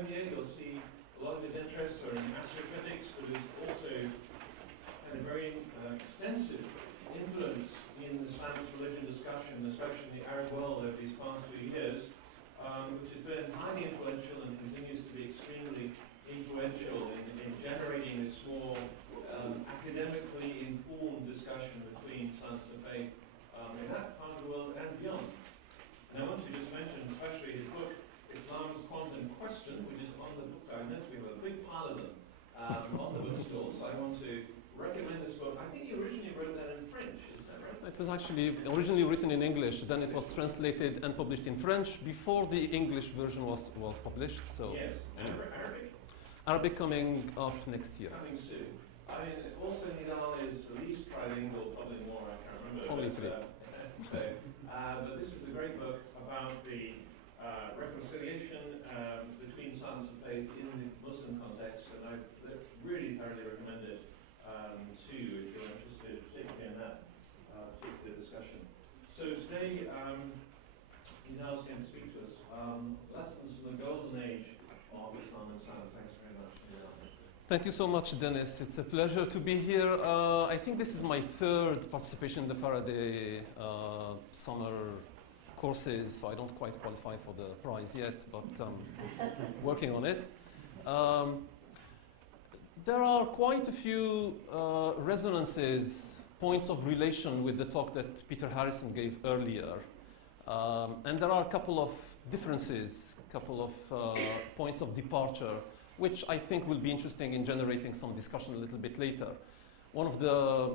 bio here, you'll see a lot of his interests are in astrophysics, but he's also had a very extensive influence in the science-religion discussion, especially in the Arab world over these past few years, which has been highly influential and continues to be extremely influential in generating this more academically informed discussion between science and faith in that part of the world and beyond. And I want to just mention, especially his book, Islam's Quantum Question, which is on the books. I noticed we have a big pile of them on the bookstall, so I want to recommend this book. I think you originally wrote that in French, isn't that right? It was actually originally written in English, then it was translated and published in French before the English version was published. So yes, anyway. Arabic? Arabic coming up next year. Coming soon. I mean, also Nidhal is at least trilingual, probably more, I can't remember. Only three. But this is a great book about the reconciliation between science and faith in the Muslim context, and I really thoroughly recommend it to you if you're interested, particularly in that particular discussion. So today, Nidhal's going to speak to us. Lessons from the golden age of Islam and science. Thanks very much. Thank you so much, Dennis. It's a pleasure to be here. I think this is my third participation in the Faraday summer courses, so I don't quite qualify for the prize yet, but working on it. There are quite a few resonances, points of relation with the talk that Peter Harrison gave earlier. And there are a couple of differences, a couple of points of departure, which I think will be interesting in generating some discussion a little bit later. One of the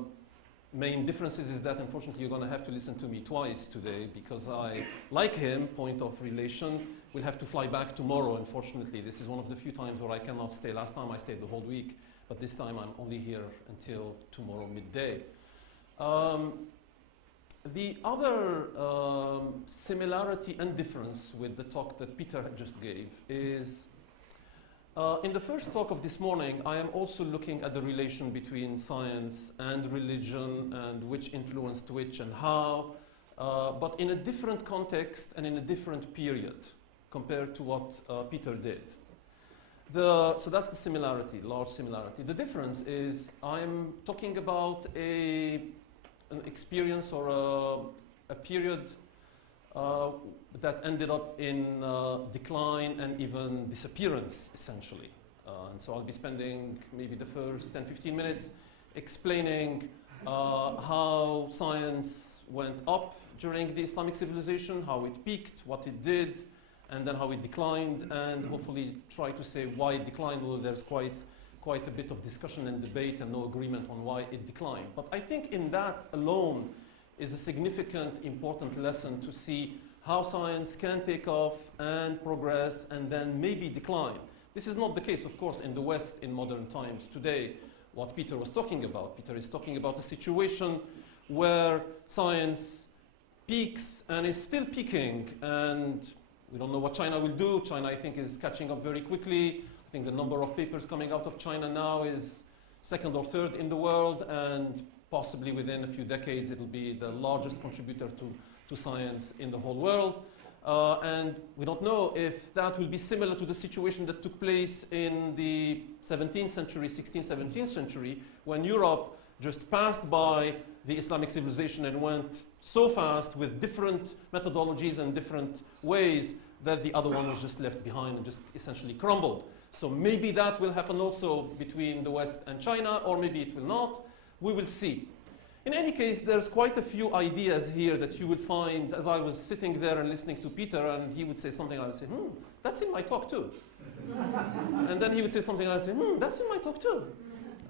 main differences is that unfortunately you're going to have to listen to me twice today because I, like him, point of relation, will have to fly back tomorrow, unfortunately. This is one of the few times where I cannot stay. Last time I stayed the whole week, but this time I'm only here until tomorrow midday. The other similarity and difference with the talk that Peter just gave is in the first talk of this morning, I am also looking at the relation between science and religion and which influenced which and how, but in a different context and in a different period compared to what Peter did. So that's the similarity, large similarity. The difference is I'm talking about an experience or a period that ended up in decline and even disappearance, essentially. And so I'll be spending maybe the first 10, 15 minutes explaining how science went up during the Islamic civilization, how it peaked, what it did, and then how it declined, and hopefully try to say why it declined, although there's quite a bit of discussion and debate and no agreement on why it declined. But I think in that alone is a significant, important lesson to see how science can take off and progress and then maybe decline. This is not the case, of course, in the West in modern times today. What Peter was talking about, Peter is talking about a situation where science peaks and is still peaking, and we don't know what China will do. China, I think, is catching up very quickly. I think the number of papers coming out of China now is second or third in the world, and possibly within a few decades it'll be the largest contributor to science in the whole world. And we don't know if that will be similar to the situation that took place in the 17th century, 16th, 17th century, when Europe just passed by the Islamic civilization and went so fast with different methodologies and different ways that the other one was just left behind and just essentially crumbled. So maybe that will happen also between the West and China, or maybe it will not. We will see. In any case, there's quite a few ideas here that you would find as I was sitting there and listening to Peter, and he would say something, I would say, that's in my talk too. And then he would say something, I would say, that's in my talk too.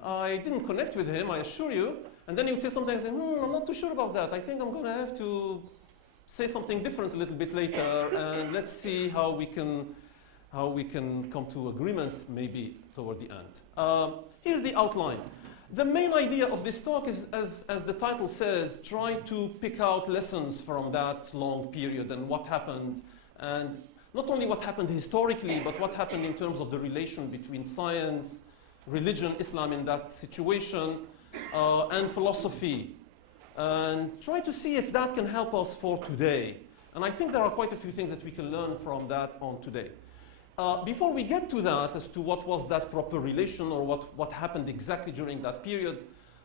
I didn't connect with him, I assure you. And then he would say something, I say, I'm not too sure about that. I think I'm going to have to say something different a little bit later, and let's see how we can come to agreement maybe toward the end. Here's the outline. The main idea of this talk is, as the title says, try to pick out lessons from that long period and what happened, and not only what happened historically, but what happened in terms of the relation between science, religion, Islam in that situation, and philosophy, and try to see if that can help us for today. And I think there are quite a few things that we can learn from that on today. Before we get to that, as to what was that proper relation or what happened exactly during that period,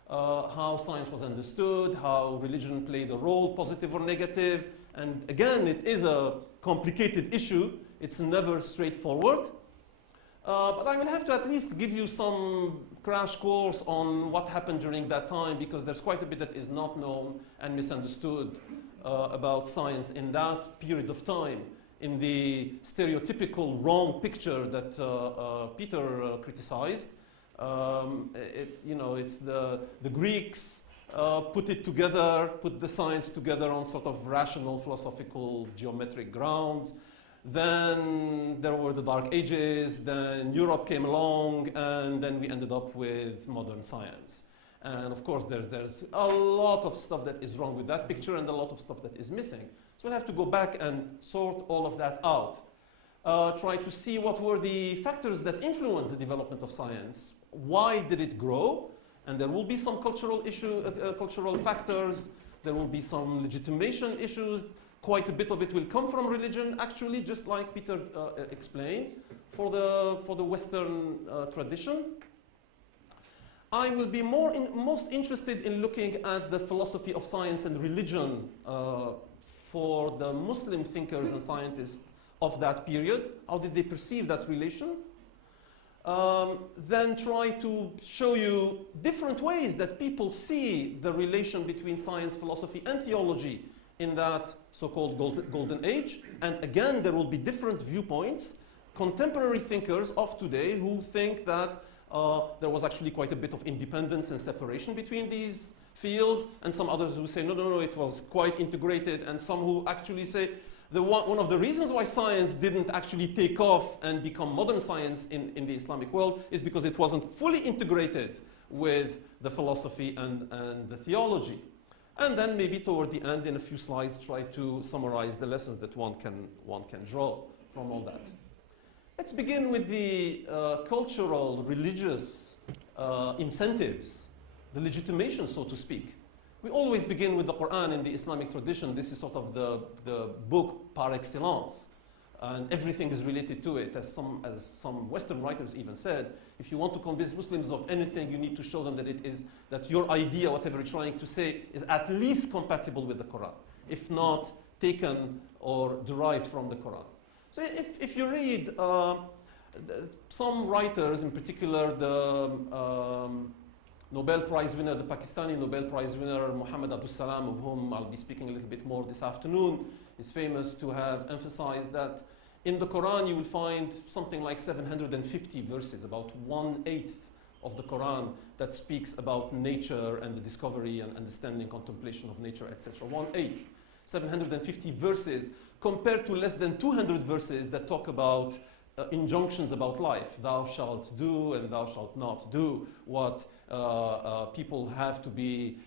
how science was understood, how religion played a role, positive or negative, and again, it is a complicated issue. It's never straightforward. But I will have to at least give you some crash course on what happened during that time, because there's quite a bit that is not known and misunderstood about science in that period of time, in the stereotypical wrong picture that Peter criticized. It's the Greeks put it together, put the science together on sort of rational, philosophical, geometric grounds. Then there were the Dark Ages, then Europe came along, and then we ended up with modern science. And of course, there's a lot of stuff that is wrong with that picture and a lot of stuff that is missing. So we'll have to go back and sort all of that out. Try to see what were the factors that influenced the development of science. Why did it grow? And there will be some cultural factors. There will be some legitimation issues. Quite a bit of it will come from religion, actually, just like Peter explained, for the Western tradition. I will be most interested in looking at the philosophy of science and religion for the Muslim thinkers and scientists of that period. How did they perceive that relation? Then try to show you different ways that people see the relation between science, philosophy, and theology in that so-called golden age. And again, there will be different viewpoints. Contemporary thinkers of today who think that there was actually quite a bit of independence and separation between these fields, and some others who say, no, it was quite integrated, and some who actually say, one of the reasons why science didn't actually take off and become modern science in the Islamic world is because it wasn't fully integrated with the philosophy and the theology. And then maybe toward the end, in a few slides, try to summarize the lessons that one can draw from all that. Let's begin with the cultural, religious incentives, the legitimation, so to speak. We always begin with the Quran in the Islamic tradition. This is sort of the book par excellence. And everything is related to it. As some Western writers even said, if you want to convince Muslims of anything, you need to show them that your idea, whatever you're trying to say, is at least compatible with the Quran, if not taken or derived from the Quran. So if you read some writers, in particular the Nobel Prize winner, the Pakistani Nobel Prize winner, Muhammad Abdus Salam, of whom I'll be speaking a little bit more this afternoon, is famous to have emphasized that in the Quran you will find something like 750 verses, about 1/8 of the Quran, that speaks about nature and the discovery and understanding, contemplation of nature, etc. 1/8, 750 verses, compared to less than 200 verses that talk about injunctions about life. Thou shalt do and thou shalt not do, what people have to be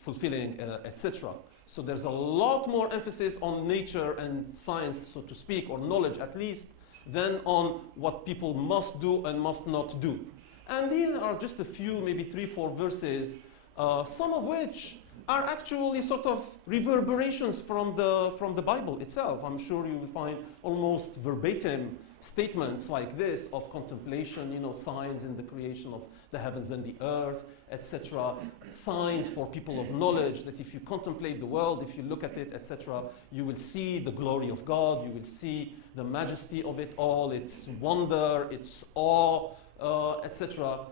fulfilling, etc. So there's a lot more emphasis on nature and science, so to speak, or knowledge at least, than on what people must do and must not do. And these are just a few, maybe 3-4 verses, some of which are actually sort of reverberations from the Bible itself. I'm sure you will find almost verbatim statements like this of contemplation, signs in the creation of the heavens and the earth, etc. Signs for people of knowledge, that if you contemplate the world, if you look at it, etc., you will see the glory of God, you will see the majesty of it all, its wonder, its awe, etc.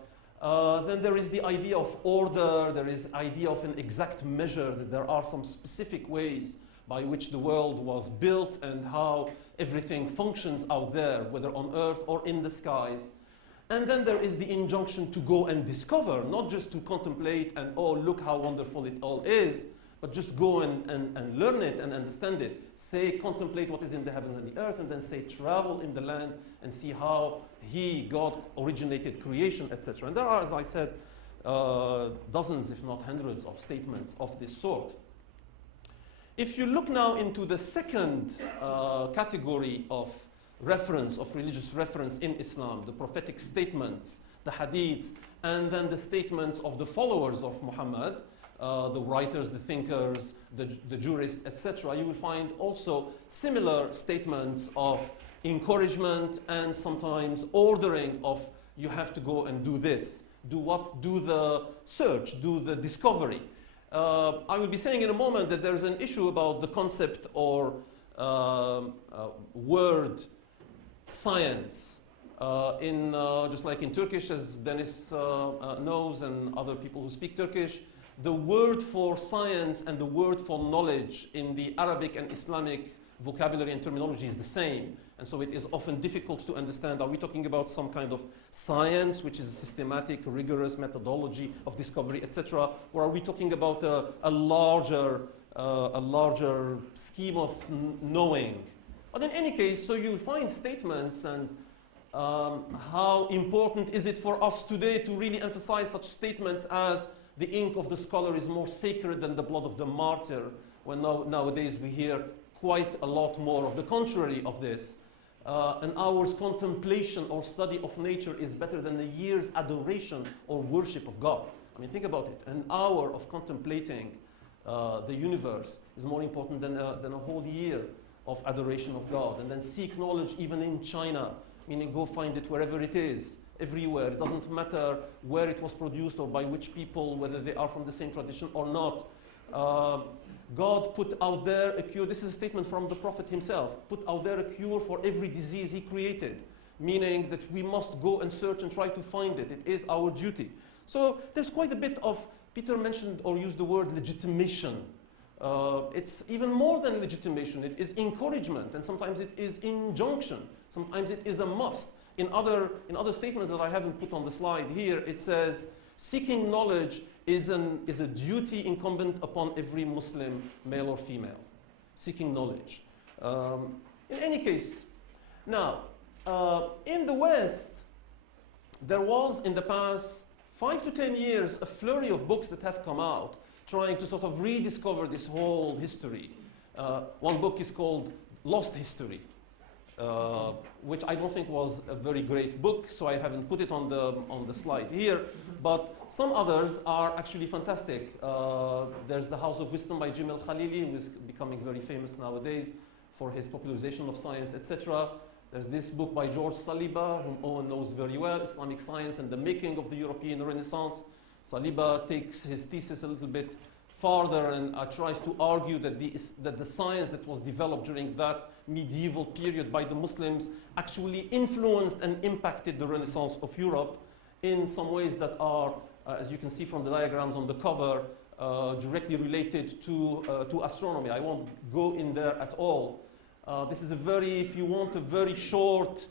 Then there is the idea of order, there is idea of an exact measure, that there are some specific ways by which the world was built and how everything functions out there, whether on earth or in the skies. And then there is the injunction to go and discover, not just to contemplate and, oh, look how wonderful it all is, but just go and learn it and understand it. Say, contemplate what is in the heavens and the earth, and then say, travel in the land and see how God, originated creation, etc. And there are, as I said, dozens, if not hundreds, of statements of this sort. If you look now into the second category of reference, of religious reference in Islam, the prophetic statements, the hadiths, and then the statements of the followers of Muhammad, the writers, the thinkers, the jurists, etc., you will find also similar statements of encouragement and sometimes ordering of you have to go and do this, do what, do the search, do the discovery. I will be saying in a moment that there's an issue about the concept or word science. Just like in Turkish, as Dennis knows and other people who speak Turkish, the word for science and the word for knowledge in the Arabic and Islamic vocabulary and terminology is the same. And so it is often difficult to understand, are we talking about some kind of science, which is a systematic, rigorous methodology of discovery, etc., or are we talking about a larger scheme of knowing? But in any case, so you'll find statements and how important is it for us today to really emphasize such statements as the ink of the scholar is more sacred than the blood of the martyr, when nowadays we hear quite a lot more of the contrary of this. An hour's contemplation or study of nature is better than a year's adoration or worship of God. I mean, think about it. An hour of contemplating the universe is more important than a whole year of adoration of God. And then seek knowledge even in China, meaning go find it wherever it is, everywhere. It doesn't matter where it was produced or by which people, whether they are from the same tradition or not. God put out there a cure. This is a statement from the Prophet himself. Put out there a cure for every disease he created, meaning that we must go and search and try to find it. It is our duty. So there's quite a bit of, Peter mentioned or used the word legitimation. It's even more than legitimation. It is encouragement, and sometimes it is injunction. Sometimes it is a must. In other statements that I haven't put on the slide here, it says, seeking knowledge is a duty incumbent upon every Muslim, male or female. Seeking knowledge. In any case, now, in the West, there was in the past 5 to 10 years a flurry of books that have come out trying to sort of rediscover this whole history. One book is called Lost History, which I don't think was a very great book, so I haven't put it on the slide here. But some others are actually fantastic. There's The House of Wisdom by Jim Al-Khalili, who is becoming very famous nowadays for his popularization of science, etc. There's this book by George Saliba, whom Owen knows very well, Islamic Science and the Making of the European Renaissance. Saliba takes his thesis a little bit farther and tries to argue that the science that was developed during that medieval period by the Muslims actually influenced and impacted the Renaissance of Europe in some ways that are, as you can see from the diagrams on the cover, directly related to astronomy. I won't go in there at all. This is a very, if you want, a very short,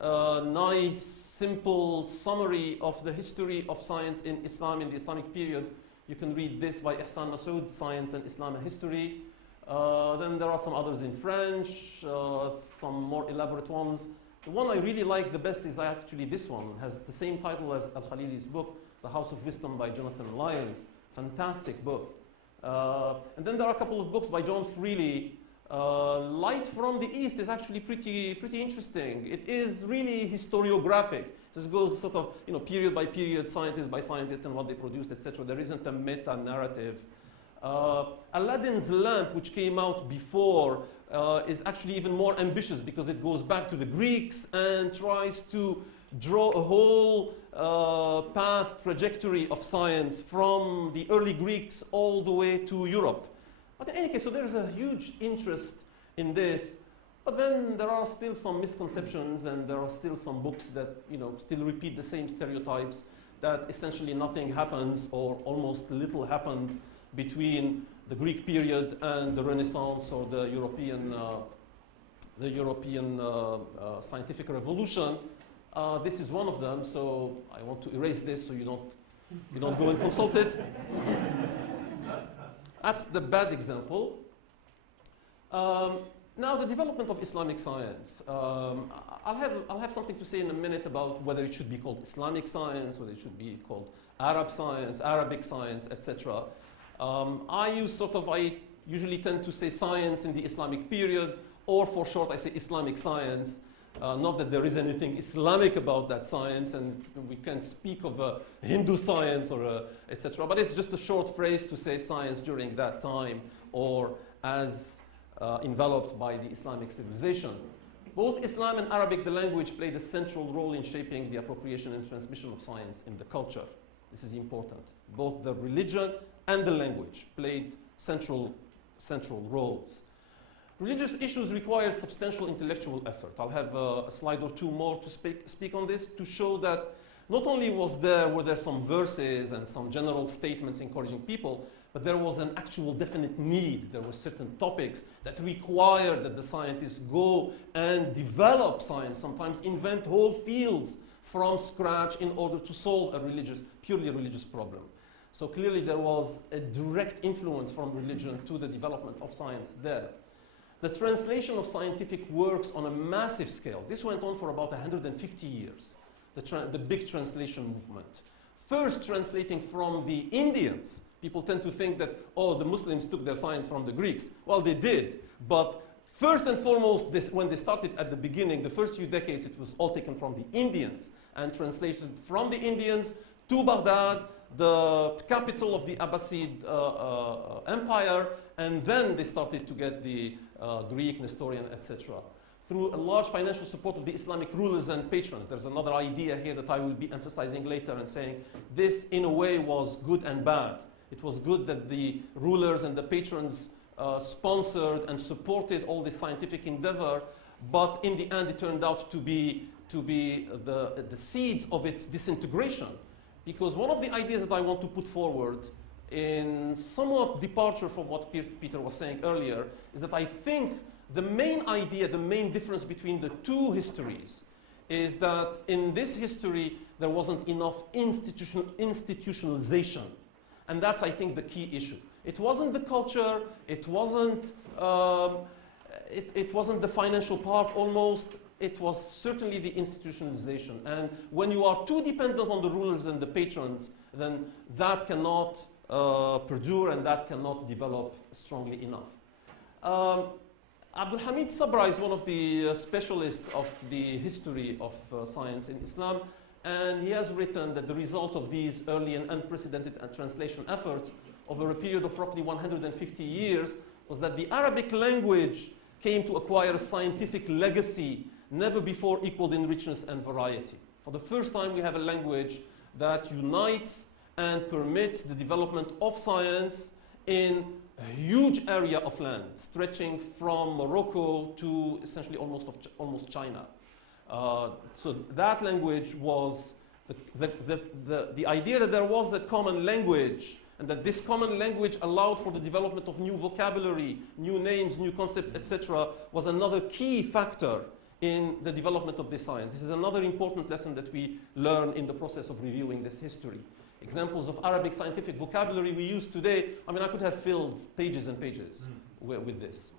nice, simple summary of the history of science in Islam in the Islamic period. You can read this by Ihsan Masoud, Science and Islam and History. Then there are some others in French, some more elaborate ones. The one I really like the best is actually this one. It has the same title as Al-Khalili's book, The House of Wisdom by Jonathan Lyons. Fantastic book. And then there are a couple of books by John Freely. Light from the East is actually pretty interesting. It is really historiographic. This goes sort of, period by period, scientist by scientist, and what they produced, etc. There isn't a meta-narrative. Aladdin's Lamp, which came out before, is actually even more ambitious because it goes back to the Greeks and tries to draw a whole trajectory of science from the early Greeks all the way to Europe. But in any case, so there's a huge interest in this. But then there are still some misconceptions, and there are still some books that still repeat the same stereotypes, that essentially nothing happens or almost little happened between the Greek period and the Renaissance or the European scientific revolution. This is one of them, so I want to erase this so you don't go and consult it. That's the bad example. Now, the development of Islamic science. I'll have something to say in a minute about whether it should be called Islamic science, whether it should be called Arab science, Arabic science, etc. I usually tend to say science in the Islamic period, or for short, I say Islamic science. Not that there is anything Islamic about that science, and we can speak of a Hindu science or etc. But it's just a short phrase to say science during that time or as enveloped by the Islamic civilization. Both Islam and Arabic, the language, played a central role in shaping the appropriation and transmission of science in the culture. This is important. Both the religion and the language played central roles. Religious issues require substantial intellectual effort. I'll have a slide or two more to speak on this to show that not only were there some verses and some general statements encouraging people, but there was an actual definite need. There were certain topics that required that the scientists go and develop science, sometimes invent whole fields from scratch in order to solve a purely religious problem. So clearly there was a direct influence from religion to the development of science there. The translation of scientific works on a massive scale, this went on for about 150 years, the big translation movement. First translating from the Indians. People tend to think that, oh, the Muslims took their science from the Greeks. Well, they did, but first and foremost, when they started at the beginning, the first few decades, it was all taken from the Indians and translated from the Indians to Baghdad, the capital of the Abbasid Empire, and then they started to get the Greek, Nestorian, etc. Through a large financial support of the Islamic rulers and patrons. There's another idea here that I will be emphasizing later and saying this, in a way, was good and bad. It was good that the rulers and the patrons sponsored and supported all this scientific endeavor, but in the end it turned out to be the seeds of its disintegration. Because one of the ideas that I want to put forward, in somewhat departure from what Peter was saying earlier, is that I think the main idea, the main difference between the two histories is that in this history there wasn't enough institutionalization. And that's, I think, the key issue. It wasn't the culture, it wasn't the financial part almost, it was certainly the institutionalization. And when you are too dependent on the rulers and the patrons, then that cannot perdure and that cannot develop strongly enough. Abdul Hamid Sabra is one of the specialists of the history of science in Islam, and he has written that the result of these early and unprecedented translation efforts over a period of roughly 150 years was that the Arabic language came to acquire a scientific legacy never before equaled in richness and variety. For the first time, we have a language that unites and permits the development of science in a huge area of land, stretching from Morocco to essentially almost China. So that language was the idea that there was a common language and that this common language allowed for the development of new vocabulary, new names, new concepts, etc., was another key factor in the development of this science. This is another important lesson that we learn in the process of reviewing this history. Examples of Arabic scientific vocabulary we use today, I mean, I could have filled pages and pages with this.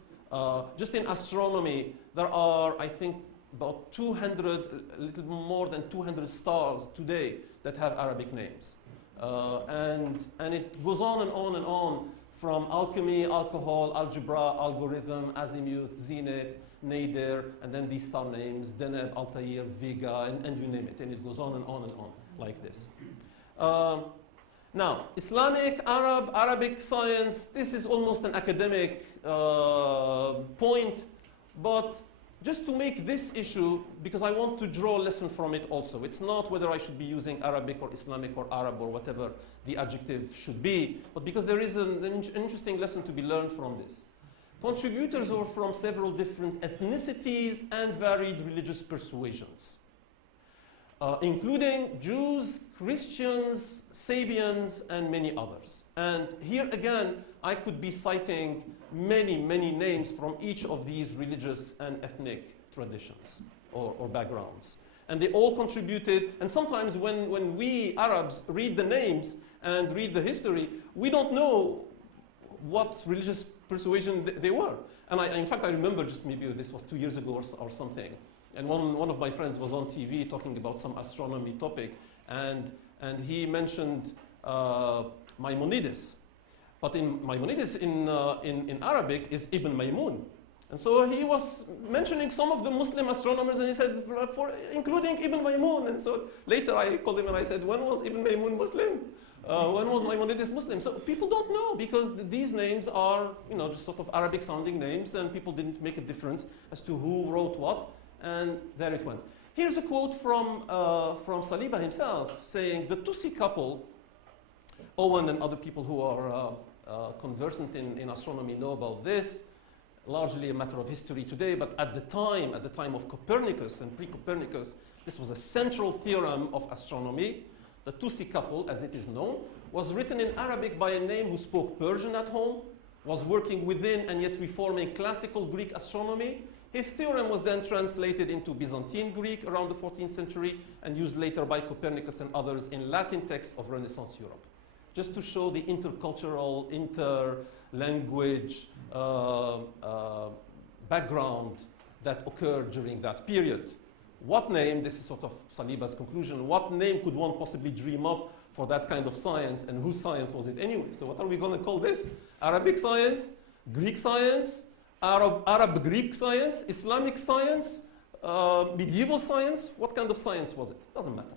Just in astronomy, there are, I think, about 200, a little more than 200 stars today that have Arabic names. And it goes on and on and on, from alchemy, alcohol, algebra, algorithm, azimuth, zenith, nadir, and then these star names, Deneb, Altair, Vega, and you name it. And it goes on and on and on like this. Now, Islamic, Arabic science, this is almost an academic point, but just to make this issue, because I want to draw a lesson from it also. It's not whether I should be using Arabic or Islamic or Arab or whatever the adjective should be, but because there is an interesting lesson to be learned from this. Contributors were from several different ethnicities and varied religious persuasions, including Jews, Christians, Sabians, and many others. And here again, I could be citing many, many names from each of these religious and ethnic traditions or backgrounds. And they all contributed, and sometimes when we Arabs read the names and read the history, we don't know what religious persuasion they were. And in fact, I remember just maybe this was 2 years ago or something, and one of my friends was on TV talking about some astronomy topic, and he mentioned Maimonides. But Maimonides in Arabic is Ibn Maymun. And so he was mentioning some of the Muslim astronomers, and he said, including Ibn Maymun. And so later I called him and I said, when was Ibn Maymun Muslim? When was Maimonides Muslim? So people don't know, because these names are, just sort of Arabic sounding names, and people didn't make a difference as to who wrote what, and there it went. Here's a quote from Saliba himself, saying, the Tusi couple, Owen and other people who are conversant in astronomy know about this, largely a matter of history today, but at the time of Copernicus and pre-Copernicus, this was a central theorem of astronomy. The Tusi couple, as it is known, was written in Arabic by a name who spoke Persian at home, was working within and yet reforming classical Greek astronomy. His theorem was then translated into Byzantine Greek around the 14th century and used later by Copernicus and others in Latin texts of Renaissance Europe. Just to show the intercultural, inter-language background that occurred during that period. What name, this is sort of Saliba's conclusion, what name could one possibly dream up for that kind of science, and whose science was it anyway? So what are we going to call this? Arabic science, Greek science, Arab-Greek science, Islamic science, medieval science? What kind of science was it? Doesn't matter.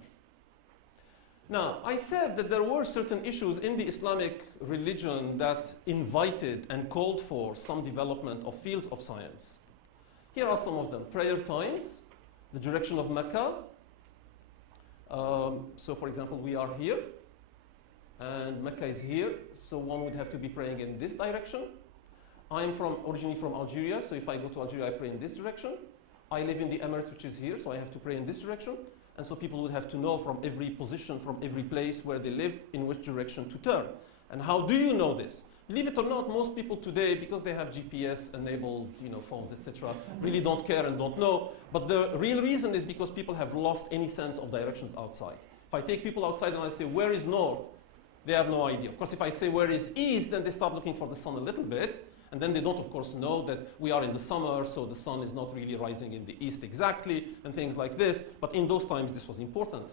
Now, I said that there were certain issues in the Islamic religion that invited and called for some development of fields of science. Here are some of them. Prayer times, the direction of Mecca. So for example, we are here, and Mecca is here, so one would have to be praying in this direction. I'm originally from Algeria, so if I go to Algeria, I pray in this direction. I live in the Emirates, which is here, so I have to pray in this direction. And so people would have to know from every position, from every place where they live, in which direction to turn. And how do you know this? Believe it or not, most people today, because they have GPS-enabled phones, etc., really don't care and don't know. But the real reason is because people have lost any sense of directions outside. If I take people outside and I say, where is north? They have no idea. Of course, if I say, where is east? Then they start looking for the sun a little bit. And then they don't, of course, know that we are in the summer, so the sun is not really rising in the east exactly, and things like this. But in those times, this was important.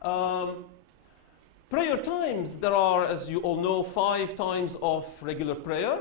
Prayer times, there are, as you all know, 5 times of regular prayer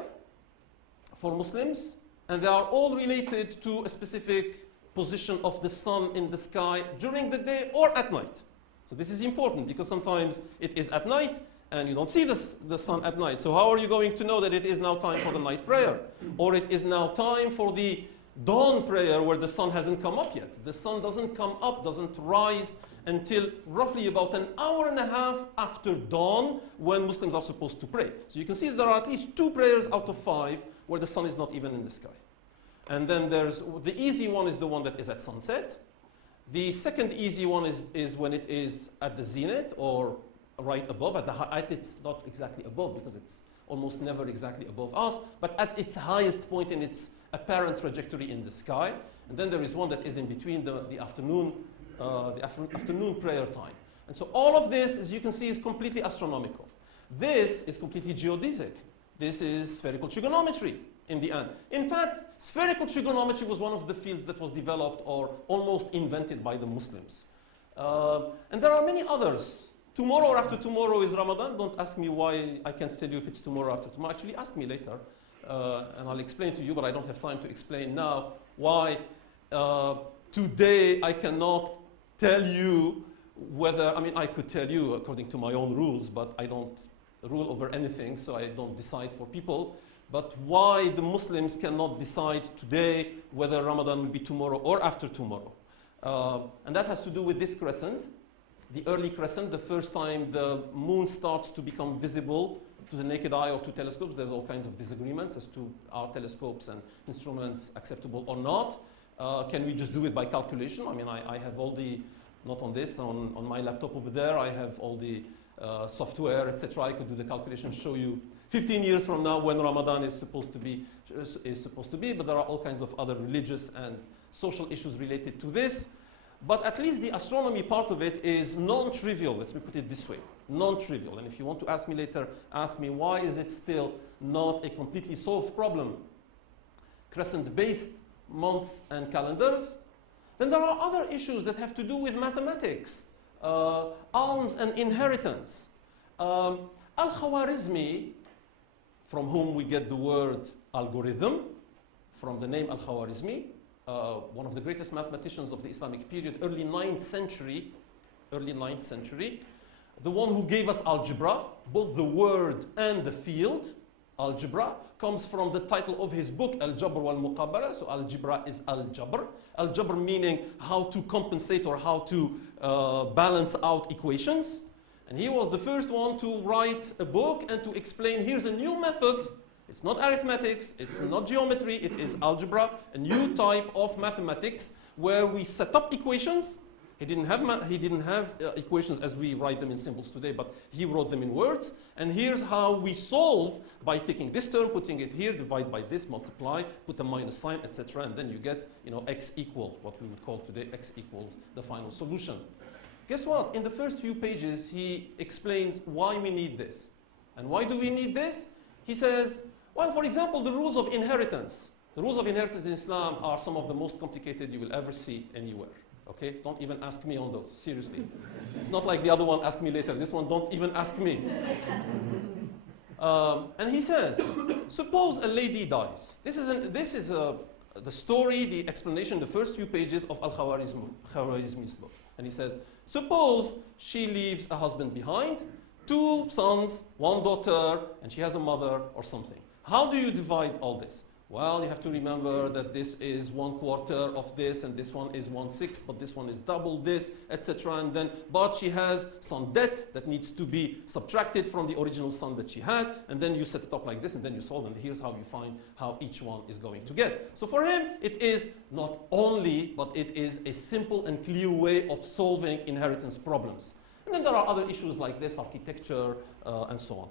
for Muslims, and they are all related to a specific position of the sun in the sky during the day or at night. So this is important, because sometimes it is at night, and you don't see the sun at night. So how are you going to know that it is now time for the night prayer? Or it is now time for the dawn prayer where the sun hasn't come up yet. The sun doesn't come up, doesn't rise until roughly about an hour and a half after dawn, when Muslims are supposed to pray. So you can see that there are at least 2 prayers out of 5 where the sun is not even in the sky. And then there's the easy one is the one that is at sunset. The second easy one is when it is at the zenith, or right above. It's not exactly above, because it's almost never exactly above us, but at its highest point in its apparent trajectory in the sky. And then there is one that is in between the afternoon prayer time. And so all of this, as you can see, is completely astronomical. This is completely geodesic. This is spherical trigonometry in the end. In fact, spherical trigonometry was one of the fields that was developed or almost invented by the Muslims. And there are many others. Tomorrow or after tomorrow is Ramadan. Don't ask me why I can't tell you if it's tomorrow or after tomorrow. Actually, ask me later, and I'll explain to you, but I don't have time to explain now why today I cannot tell you whether, I could tell you according to my own rules, but I don't rule over anything, so I don't decide for people. But why the Muslims cannot decide today whether Ramadan will be tomorrow or after tomorrow. And that has to do with this crescent. The early crescent, the first time the moon starts to become visible to the naked eye or to telescopes. There's all kinds of disagreements as to are telescopes and instruments acceptable or not. Can we just do it by calculation? I have all the, not on this, on my laptop over there, I have all the software, etc. I could do the calculation, show you 15 years from now when Ramadan is supposed to be, but there are all kinds of other religious and social issues related to this. But at least the astronomy part of it is non-trivial. Let me put it this way, non-trivial. And if you want to ask me later, ask me why is it still not a completely solved problem? Crescent-based months and calendars. Then there are other issues that have to do with mathematics, alms and inheritance. Al-Khwarizmi, from whom we get the word algorithm, from the name Al-Khwarizmi, one of the greatest mathematicians of the Islamic period, early 9th century, the one who gave us algebra, both the word and the field. Algebra comes from the title of his book, Al-Jabr wal-Muqabala. So algebra is al-Jabr. Al-Jabr meaning how to compensate or how to balance out equations. And he was the first one to write a book and to explain, here's a new method. It's not arithmetics, it's not geometry, it is algebra, a new type of mathematics where we set up equations. He didn't have equations as we write them in symbols today, but he wrote them in words. And here's how we solve by taking this term, putting it here, divide by this, multiply, put a minus sign, etc. And then you get, x equal, what we would call today x equals the final solution. Guess what? In the first few pages, he explains why we need this. And why do we need this? He says, well, for example, the rules of inheritance. The rules of inheritance in Islam are some of the most complicated you will ever see anywhere. Okay? Don't even ask me on those, seriously. It's not like the other one, ask me later. This one, don't even ask me. And he says, suppose a lady dies. This is the story, the explanation, the first few pages of Al-Khwarizmi's book. And he says, suppose she leaves a husband behind, 2 sons, 1 daughter, and she has a mother or something. How do you divide all this? Well, you have to remember that this is 1/4 of this, and this one is 1/6, but this one is double this, etc. And then, but she has some debt that needs to be subtracted from the original son that she had, and then you set it up like this, and then you solve, and here's how you find how each one is going to get. So for him, it is not only, but it is a simple and clear way of solving inheritance problems. And then there are other issues like this, architecture, and so on.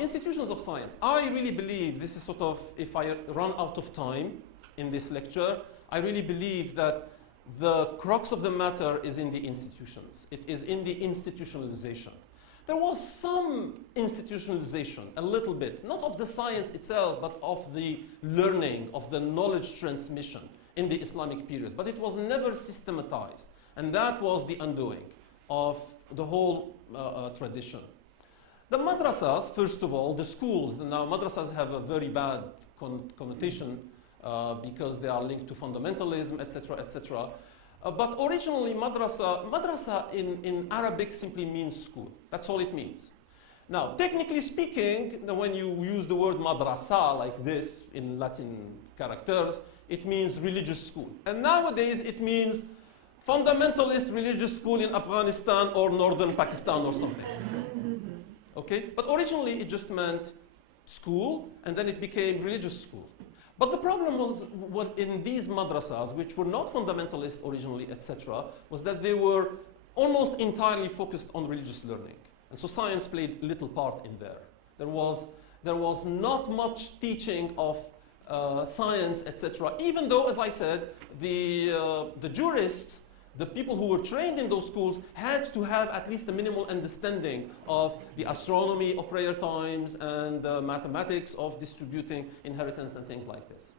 Institutions of science. I really believe this is sort of, if I run out of time in this lecture, I really believe that the crux of the matter is in the institutions. It is in the institutionalization. There was some institutionalization, a little bit, not of the science itself, but of the learning, of the knowledge transmission in the Islamic period. But it was never systematized. And that was the undoing of the whole tradition. The madrasas, first of all, the schools. Now, madrasas have a very bad connotation because they are linked to fundamentalism, etc., etc. But originally, madrasa in Arabic simply means school. That's all it means. Now, technically speaking, when you use the word madrasa like this in Latin characters, it means religious school. And nowadays, it means fundamentalist religious school in Afghanistan or northern Pakistan or something. Okay? But originally it just meant school, and then it became religious school. But the problem was in these madrasas, which were not fundamentalist originally, etc., was that they were almost entirely focused on religious learning. And so science played little part in there. There was not much teaching of science, etc., even though, as I said, the jurists, the people who were trained in those schools had to have at least a minimal understanding of the astronomy of prayer times and the mathematics of distributing inheritance and things like this.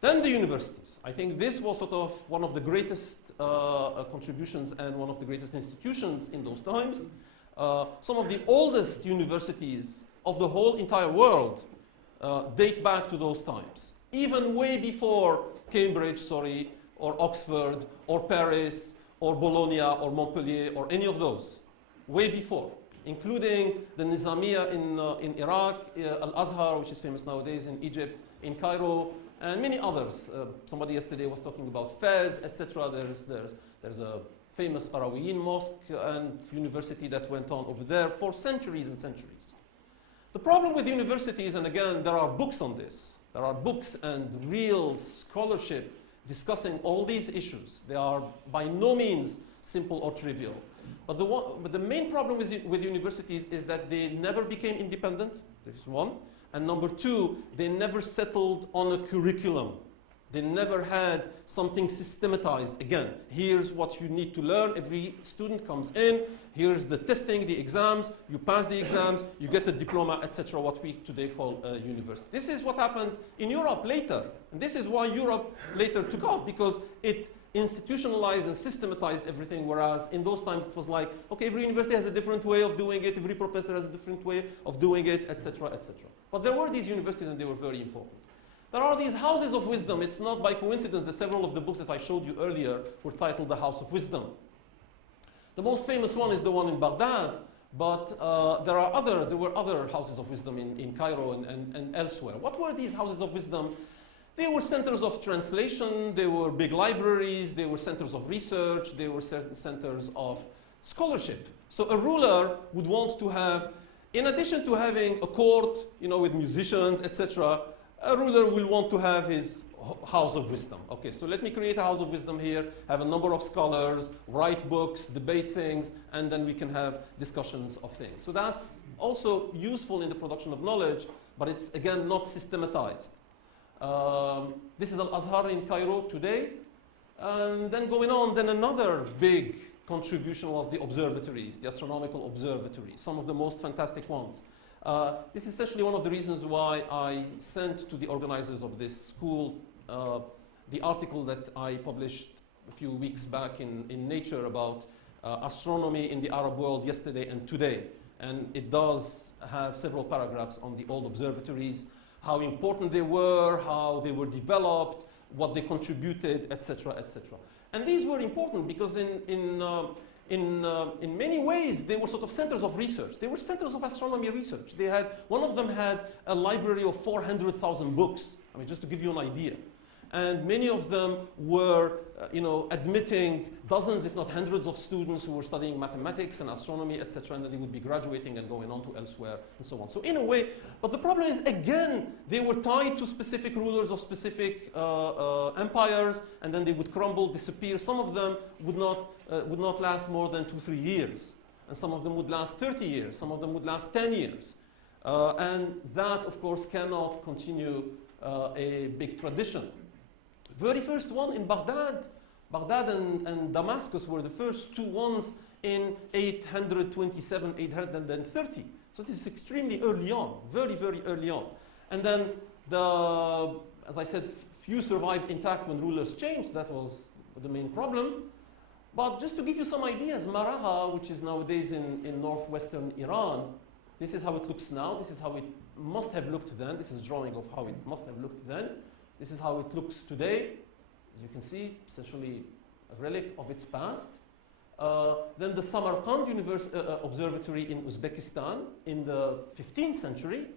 Then the universities. I think this was sort of one of the greatest contributions and one of the greatest institutions in those times. Some of the oldest universities of the whole entire world date back to those times. Even way before Cambridge, or Oxford, or Paris, or Bologna, or Montpellier, or any of those, way before, including the Nizamiya in Iraq, Al-Azhar, which is famous nowadays in Egypt, in Cairo, and many others. Somebody yesterday was talking about Fez, etc. There's a famous Arawiyin mosque and university that went on over there for centuries and centuries. The problem with universities, and again, there are books on this. There are books and real scholarship discussing all these issues. They are by no means simple or trivial. But the main problem with universities is that they never became independent, this is one. And number 2, they never settled on a curriculum. They never had something systematized. Again, here's what you need to learn. Every student comes in, here's the testing, the exams, you pass the exams, you get a diploma, etc., what we today call a university. This is what happened in Europe later. And this is why Europe later took off, because it institutionalized and systematized everything, whereas in those times it was like, okay, every university has a different way of doing it, every professor has a different way of doing it, etc., etc. But there were these universities and they were very important. there are these houses of wisdom. It's not by coincidence that several of the books that I showed you earlier were titled The House of Wisdom. The most famous one is the one in Baghdad, but there were other houses of wisdom in Cairo and elsewhere. What were these houses of wisdom? They were centers of translation, they were big libraries, they were centers of research, they were centers of scholarship. So a ruler would want to have, in addition to having a court, with musicians, etc., a ruler will want to have his house of wisdom. Okay, so let me create a house of wisdom here, have a number of scholars, write books, debate things, and then we can have discussions of things. So that's also useful in the production of knowledge, but it's, again, not systematized. This is Al-Azhar in Cairo today. And then going on, then another big contribution was the observatories, the astronomical observatories, some of the most fantastic ones. This is essentially one of the reasons why I sent to the organizers of this school the article that I published a few weeks back in Nature about astronomy in the Arab world yesterday and today. And it does have several paragraphs on the old observatories, how important they were, how they were developed, what they contributed, etc., etc. And these were important because in many ways, they were sort of centers of research. They were centers of astronomy research. One of them had a library of 400,000 books, just to give you an idea. And many of them were, admitting dozens, if not hundreds of students who were studying mathematics and astronomy, etc., and then they would be graduating and going on to elsewhere and so on. So in a way, but the problem is, again, they were tied to specific rulers of specific empires, and then they would crumble, disappear. Some of them would not last more than 2-3 years. And some of them would last 30 years. Some of them would last 10 years. And that, of course, cannot continue a big tradition. Very first one in Baghdad and Damascus were the first two ones in 827, 830. So this is extremely early on, very, very early on. And then, as I said, few survived intact when rulers changed. That was the main problem. But just to give you some ideas, Maraha, which is nowadays in northwestern Iran, this is how it looks now. This is how it must have looked then. This is a drawing of how it must have looked then. This is how it looks today. As you can see, essentially a relic of its past. Then the Samarkand Observatory in Uzbekistan in the 15th century.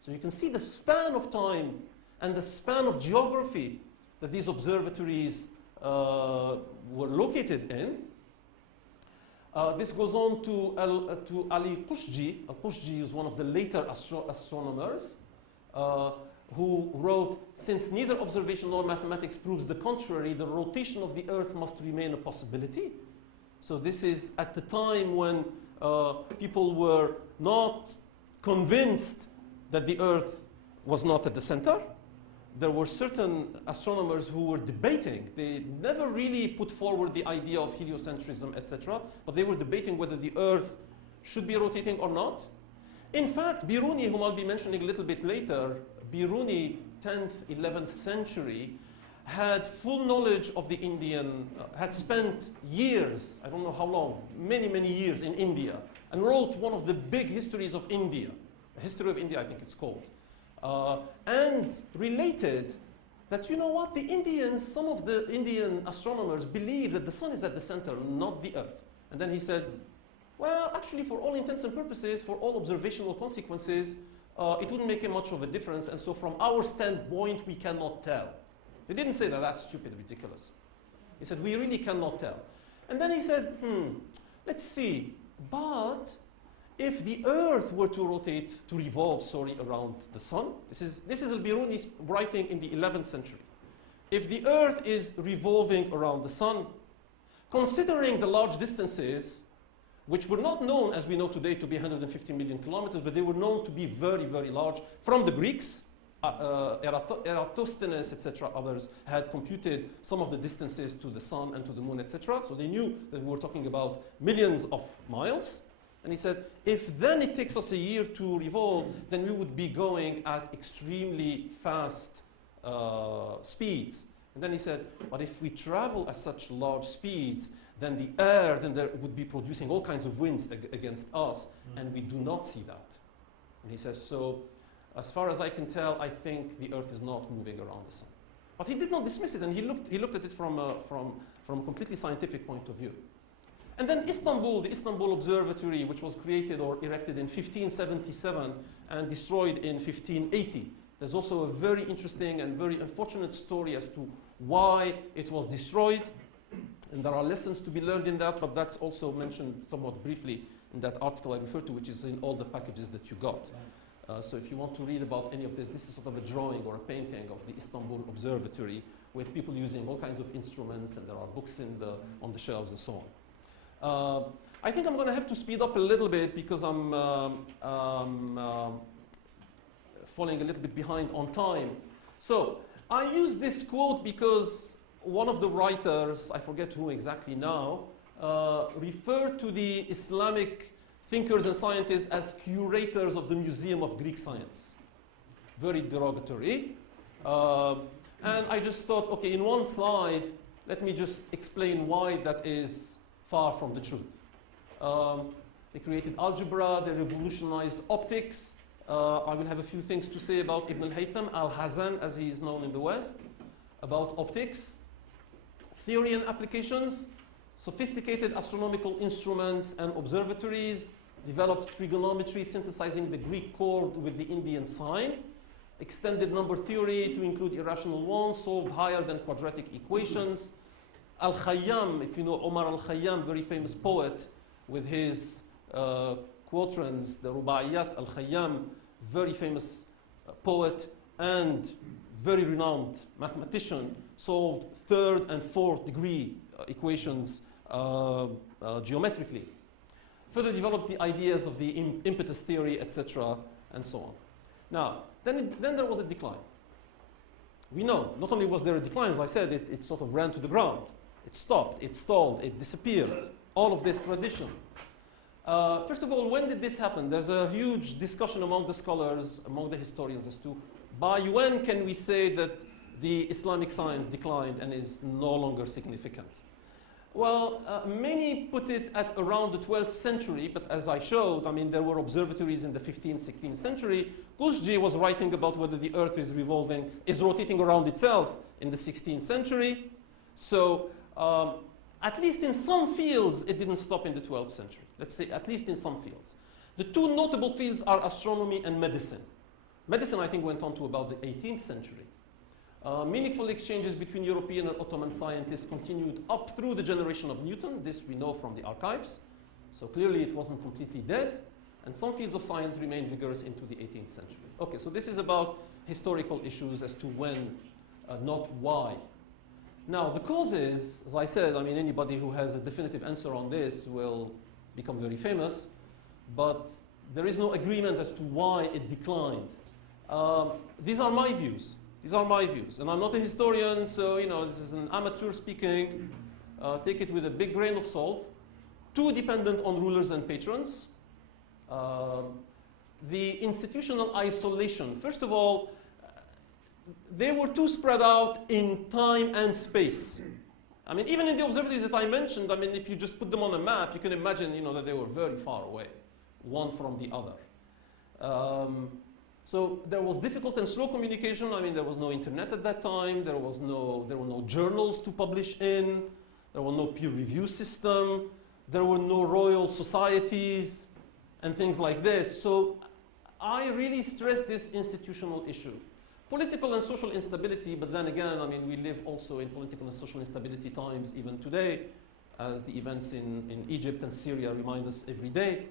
So you can see the span of time and the span of geography that these observatories were located in. This goes on to Ali Qushji. Qushji is one of the later astronomers who wrote, since neither observation nor mathematics proves the contrary, the rotation of the Earth must remain a possibility. So this is at the time when people were not convinced that the Earth was not at the center. There were certain astronomers who were debating. They never really put forward the idea of heliocentrism, etc., but they were debating whether the Earth should be rotating or not. In fact, Biruni, whom I'll be mentioning a little bit later, Biruni, 10th, 11th century, had full knowledge of the Indian, had spent years, I don't know how long, many, many years in India, and wrote one of the big histories of India, the history of India, I think it's called. And related that, you know what, the Indians, some of the Indian astronomers believe that the sun is at the center, not the Earth. And then he said, well, actually, for all intents and purposes, for all observational consequences, it wouldn't make much of a difference. And so from our standpoint, we cannot tell. He didn't say that that's stupid, ridiculous. He said, we really cannot tell. And then he said, let's see, but if the Earth were to rotate, to revolve, around the sun, this is Al-Biruni's writing in the 11th century. If the Earth is revolving around the sun, considering the large distances, which were not known, as we know today, to be 150 million kilometers, but they were known to be very, very large from the Greeks. Eratosthenes, etc., others had computed some of the distances to the sun and to the moon, etc. So they knew that we were talking about millions of miles. And he said, if then it takes us a year to revolve, then we would be going at extremely fast speeds. And then he said, but if we travel at such large speeds, then the air, then there would be producing all kinds of winds against us, and we do not see that. And he says, so as far as I can tell, I think the Earth is not moving around the sun. But he did not dismiss it, and he looked at it from a completely scientific point of view. And then Istanbul, the Istanbul Observatory, which was created or erected in 1577 and destroyed in 1580. There's also a very interesting and very unfortunate story as to why it was destroyed. And there are lessons to be learned in that, but that's also mentioned somewhat briefly in that article I referred to, which is in all the packages that you got. So if you want to read about any of this, this is sort of a drawing or a painting of the Istanbul Observatory with people using all kinds of instruments, and there are books on the shelves and so on. I think I'm going to have to speed up a little bit because I'm falling a little bit behind on time. So I use this quote because one of the writers, I forget who exactly now, referred to the Islamic thinkers and scientists as curators of the Museum of Greek Science. Very derogatory. And I just thought, okay, in one slide, let me just explain why that is far from the truth. They created algebra, they revolutionized optics. I will have a few things to say about Ibn al-Haytham, al-Hazan, as he is known in the West, about optics, theory and applications, sophisticated astronomical instruments and observatories, developed trigonometry, synthesizing the Greek chord with the Indian sign, extended number theory to include irrational ones, solved higher than quadratic equations. Al-Khayyam, if you know Omar al-Khayyam, very famous poet, with his quatrains, the Rubaiyat al-Khayyam, very famous poet and very renowned mathematician, solved third and fourth degree equations geometrically. Further developed the ideas of the impetus theory, etc., and so on. Now, then there was a decline. We know, not only was there a decline, as I said, it sort of ran to the ground. It stopped, it stalled, it disappeared. All of this tradition. First of all, when did this happen? There's a huge discussion among the scholars, among the historians, as to by when can we say that the Islamic science declined and is no longer significant? Well, many put it at around the 12th century, but as I showed, I mean, there were observatories in the 15th, 16th century. Guessoum was writing about whether the Earth is rotating around itself in the 16th century. So, at least in some fields, it didn't stop in the 12th century. Let's say at least in some fields. The two notable fields are astronomy and medicine. Medicine, I think, went on to about the 18th century. Meaningful exchanges between European and Ottoman scientists continued up through the generation of Newton. This we know from the archives. So clearly it wasn't completely dead. And some fields of science remained vigorous into the 18th century. Okay, so this is about historical issues as to when, not why. Now, the causes, as I said, I mean, anybody who has a definitive answer on this will become very famous. But there is no agreement as to why it declined. These are my views. These are my views, and I'm not a historian, so this is an amateur speaking. Take it with a big grain of salt. Too dependent on rulers and patrons. The institutional isolation. First of all, they were too spread out in time and space. I mean, even in the observatories that I mentioned, I mean, if you just put them on a map, you can imagine, that they were very far away, one from the other. So there was difficult and slow communication. I mean, there was no internet at that time. There were no journals to publish in. There was no peer review system. There were no royal societies and things like this. So I really stress this institutional issue. Political and social instability, but then again, I mean, we live also in political and social instability times even today, as the events in Egypt and Syria remind us every day.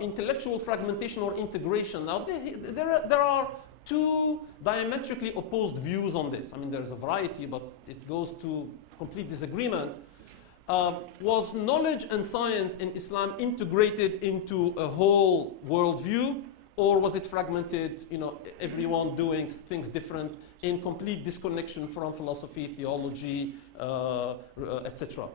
Intellectual fragmentation or integration. Now, there are two diametrically opposed views on this. I mean, there's a variety, but it goes to complete disagreement. Was knowledge and science in Islam integrated into a whole worldview, or was it fragmented, everyone doing things different in complete disconnection from philosophy, theology, etc.?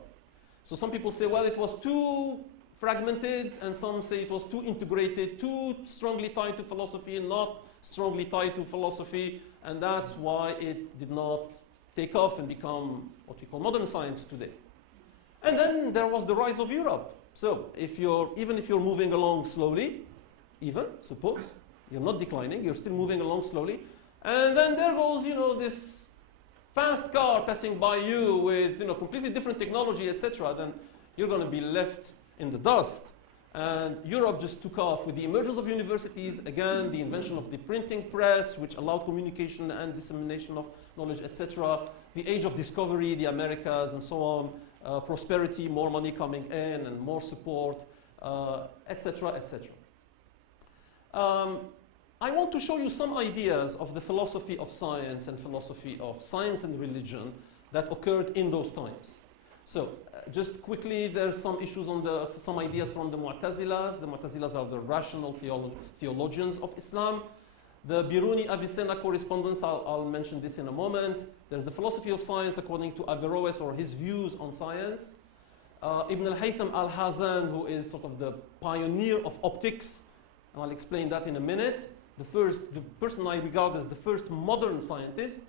So some people say, well, it was too fragmented, and some say it was too integrated, too strongly tied to philosophy, and not strongly tied to philosophy, and that's why it did not take off and become what we call modern science today. And then there was the rise of Europe. So even if you're moving along slowly, suppose, You're not declining, you're still moving along slowly. And then there goes, this fast car passing by you with, completely different technology, etc. Then you're going to be left in the dust. And Europe just took off with the emergence of universities, again, the invention of the printing press, which allowed communication and dissemination of knowledge, etc. The age of discovery, the Americas, and so on. Prosperity, more money coming in, and more support, etc., etc. I want to show you some ideas of the philosophy of science and philosophy of science and religion that occurred in those times. So, just quickly, there's some issues on some ideas from the Mu'tazilas. The Mu'tazilas are the rational theologians of Islam. The Biruni Avicenna correspondence, I'll mention this in a moment. There's the philosophy of science according to Averroes, or his views on science. Ibn al-Haytham al-Hazan, who is sort of the pioneer of optics, and I'll explain that in a minute. The person I regard as the first modern scientist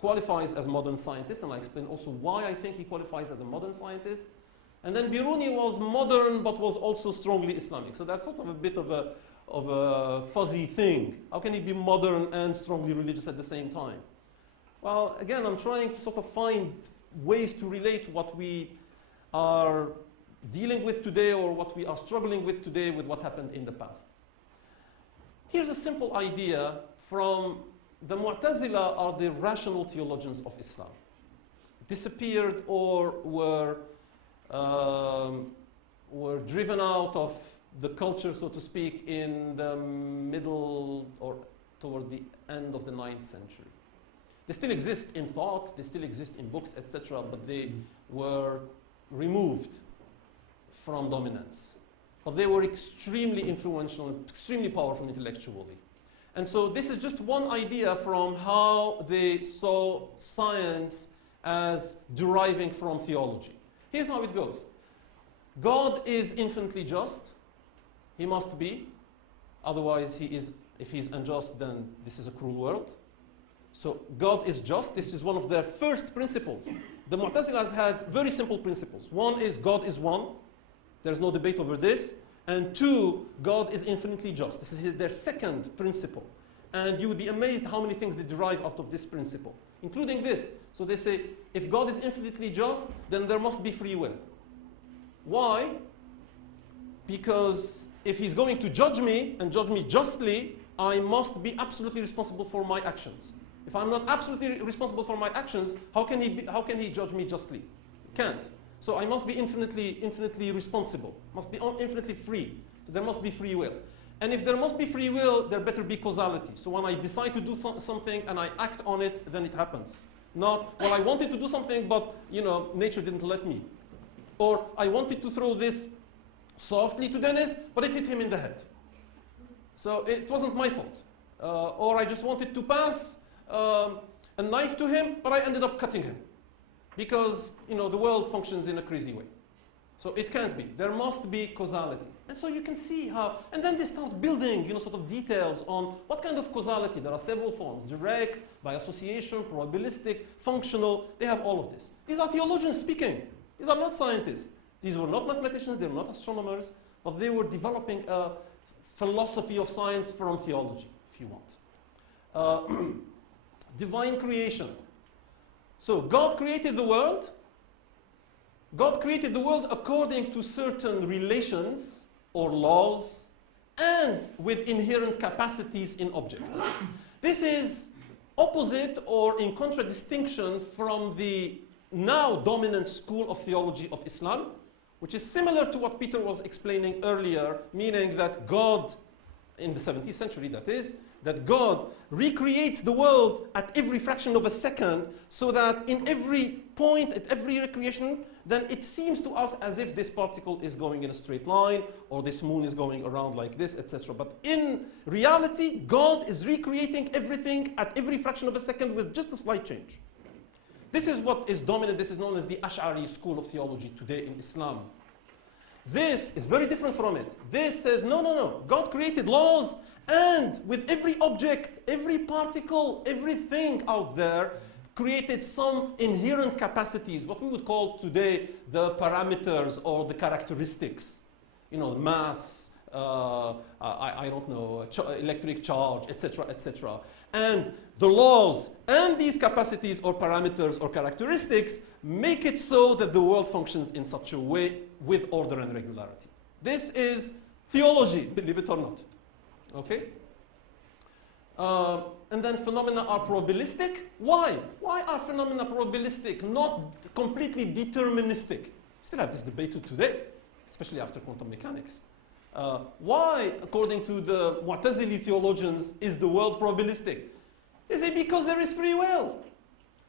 qualifies as modern scientist, and I'll explain also why I think he qualifies as a modern scientist. And then Biruni was modern, but was also strongly Islamic. So that's sort of a bit of a fuzzy thing. How can he be modern and strongly religious at the same time? Well, again, I'm trying to sort of find ways to relate what we are dealing with today, or what we are struggling with today, with what happened in the past. Here's a simple idea from the Mu'tazila. Are the rational theologians of Islam. Disappeared or were driven out of the culture, so to speak, in the middle or toward the end of the 9th century. They still exist in thought, they still exist in books, etc., but they were removed from dominance. But they were extremely influential and extremely powerful intellectually. And so this is just one idea from how they saw science as deriving from theology. Here's how it goes. God is infinitely just. He must be. Otherwise, if he's unjust, then this is a cruel world. So God is just. This is one of their first principles. The Mu'tazilas had very simple principles. One is God is one. There's no debate over this. And two, God is infinitely just. This is their second principle. And you would be amazed how many things they derive out of this principle, including this. So they say, if God is infinitely just, then there must be free will. Why? Because if he's going to judge me and judge me justly, I must be absolutely responsible for my actions. If I'm not absolutely responsible for my actions, how can he judge me justly? Can't. So I must be infinitely responsible, must be infinitely free. There must be free will. And if there must be free will, there better be causality. So when I decide to do something and I act on it, then it happens. Not, well, I wanted to do something, but nature didn't let me. Or I wanted to throw this softly to Dennis, but it hit him in the head. So it wasn't my fault. Or I just wanted to pass a knife to him, but I ended up cutting him. Because the world functions in a crazy way. So it can't be. There must be causality. And so you can see how, and then they start building sort of details on what kind of causality. There are several forms: direct, by association, probabilistic, functional. They have all of this. These are theologians speaking. These are not scientists. These were not mathematicians, they were not astronomers, but they were developing a philosophy of science from theology, if you want. Divine creation. So God created the world. God created the world according to certain relations or laws and with inherent capacities in objects. This is opposite or in contradistinction from the now dominant school of theology of Islam, which is similar to what Peter was explaining earlier, meaning that God, in the 17th century that is, that God recreates the world at every fraction of a second, so that in every point, at every recreation, then it seems to us as if this particle is going in a straight line, or this moon is going around like this, etc. But in reality, God is recreating everything at every fraction of a second with just a slight change. This is what is dominant. This is known as the Ash'ari school of theology today in Islam. This is very different from it. This says, no. God created laws, and with every object, every particle, everything out there, created some inherent capacities, what we would call today the parameters or the characteristics. Mass, I don't know, electric charge, etc., etc. And the laws and these capacities or parameters or characteristics make it so that the world functions in such a way with order and regularity. This is theology, believe it or not. Okay? And then phenomena are probabilistic. Why? Why are phenomena probabilistic, not completely deterministic? We still have this debate today, especially after quantum mechanics. Why, according to the Mu'tazili theologians, is the world probabilistic? They say because there is free will,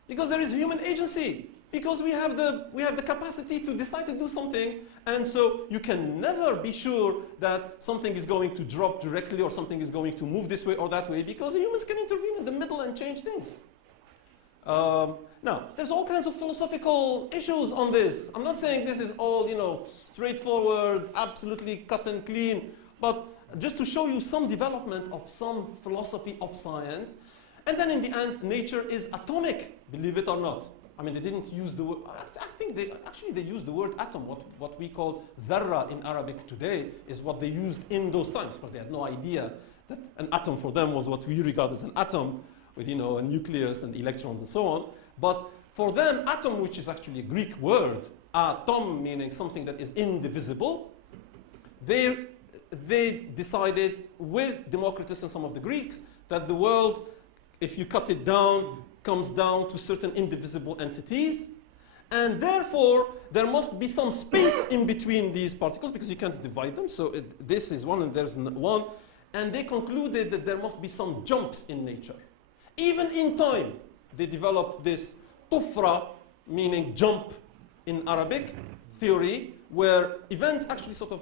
because there is human agency, because we have the capacity to decide to do something, and so you can never be sure that something is going to drop directly or something is going to move this way or that way, because humans can intervene in the middle and change things. Now, there's all kinds of philosophical issues on this. I'm not saying this is all, straightforward, absolutely cut and clean, but just to show you some development of some philosophy of science. And then in the end, nature is atomic, believe it or not. I mean, they didn't use the word, I think they used the word atom. What we call dharra in Arabic today is what they used in those times, because they had no idea that an atom for them was what we regard as an atom, with a nucleus and electrons and so on. But for them, atom, which is actually a Greek word, atom meaning something that is indivisible, they decided with Democritus and some of the Greeks that the world, if you cut it down, comes down to certain indivisible entities, and therefore there must be some space in between these particles because you can't divide them. So this is one and there's one, and they concluded that there must be some jumps in nature. Even in time, they developed this tufra, meaning jump in Arabic theory, where events actually sort of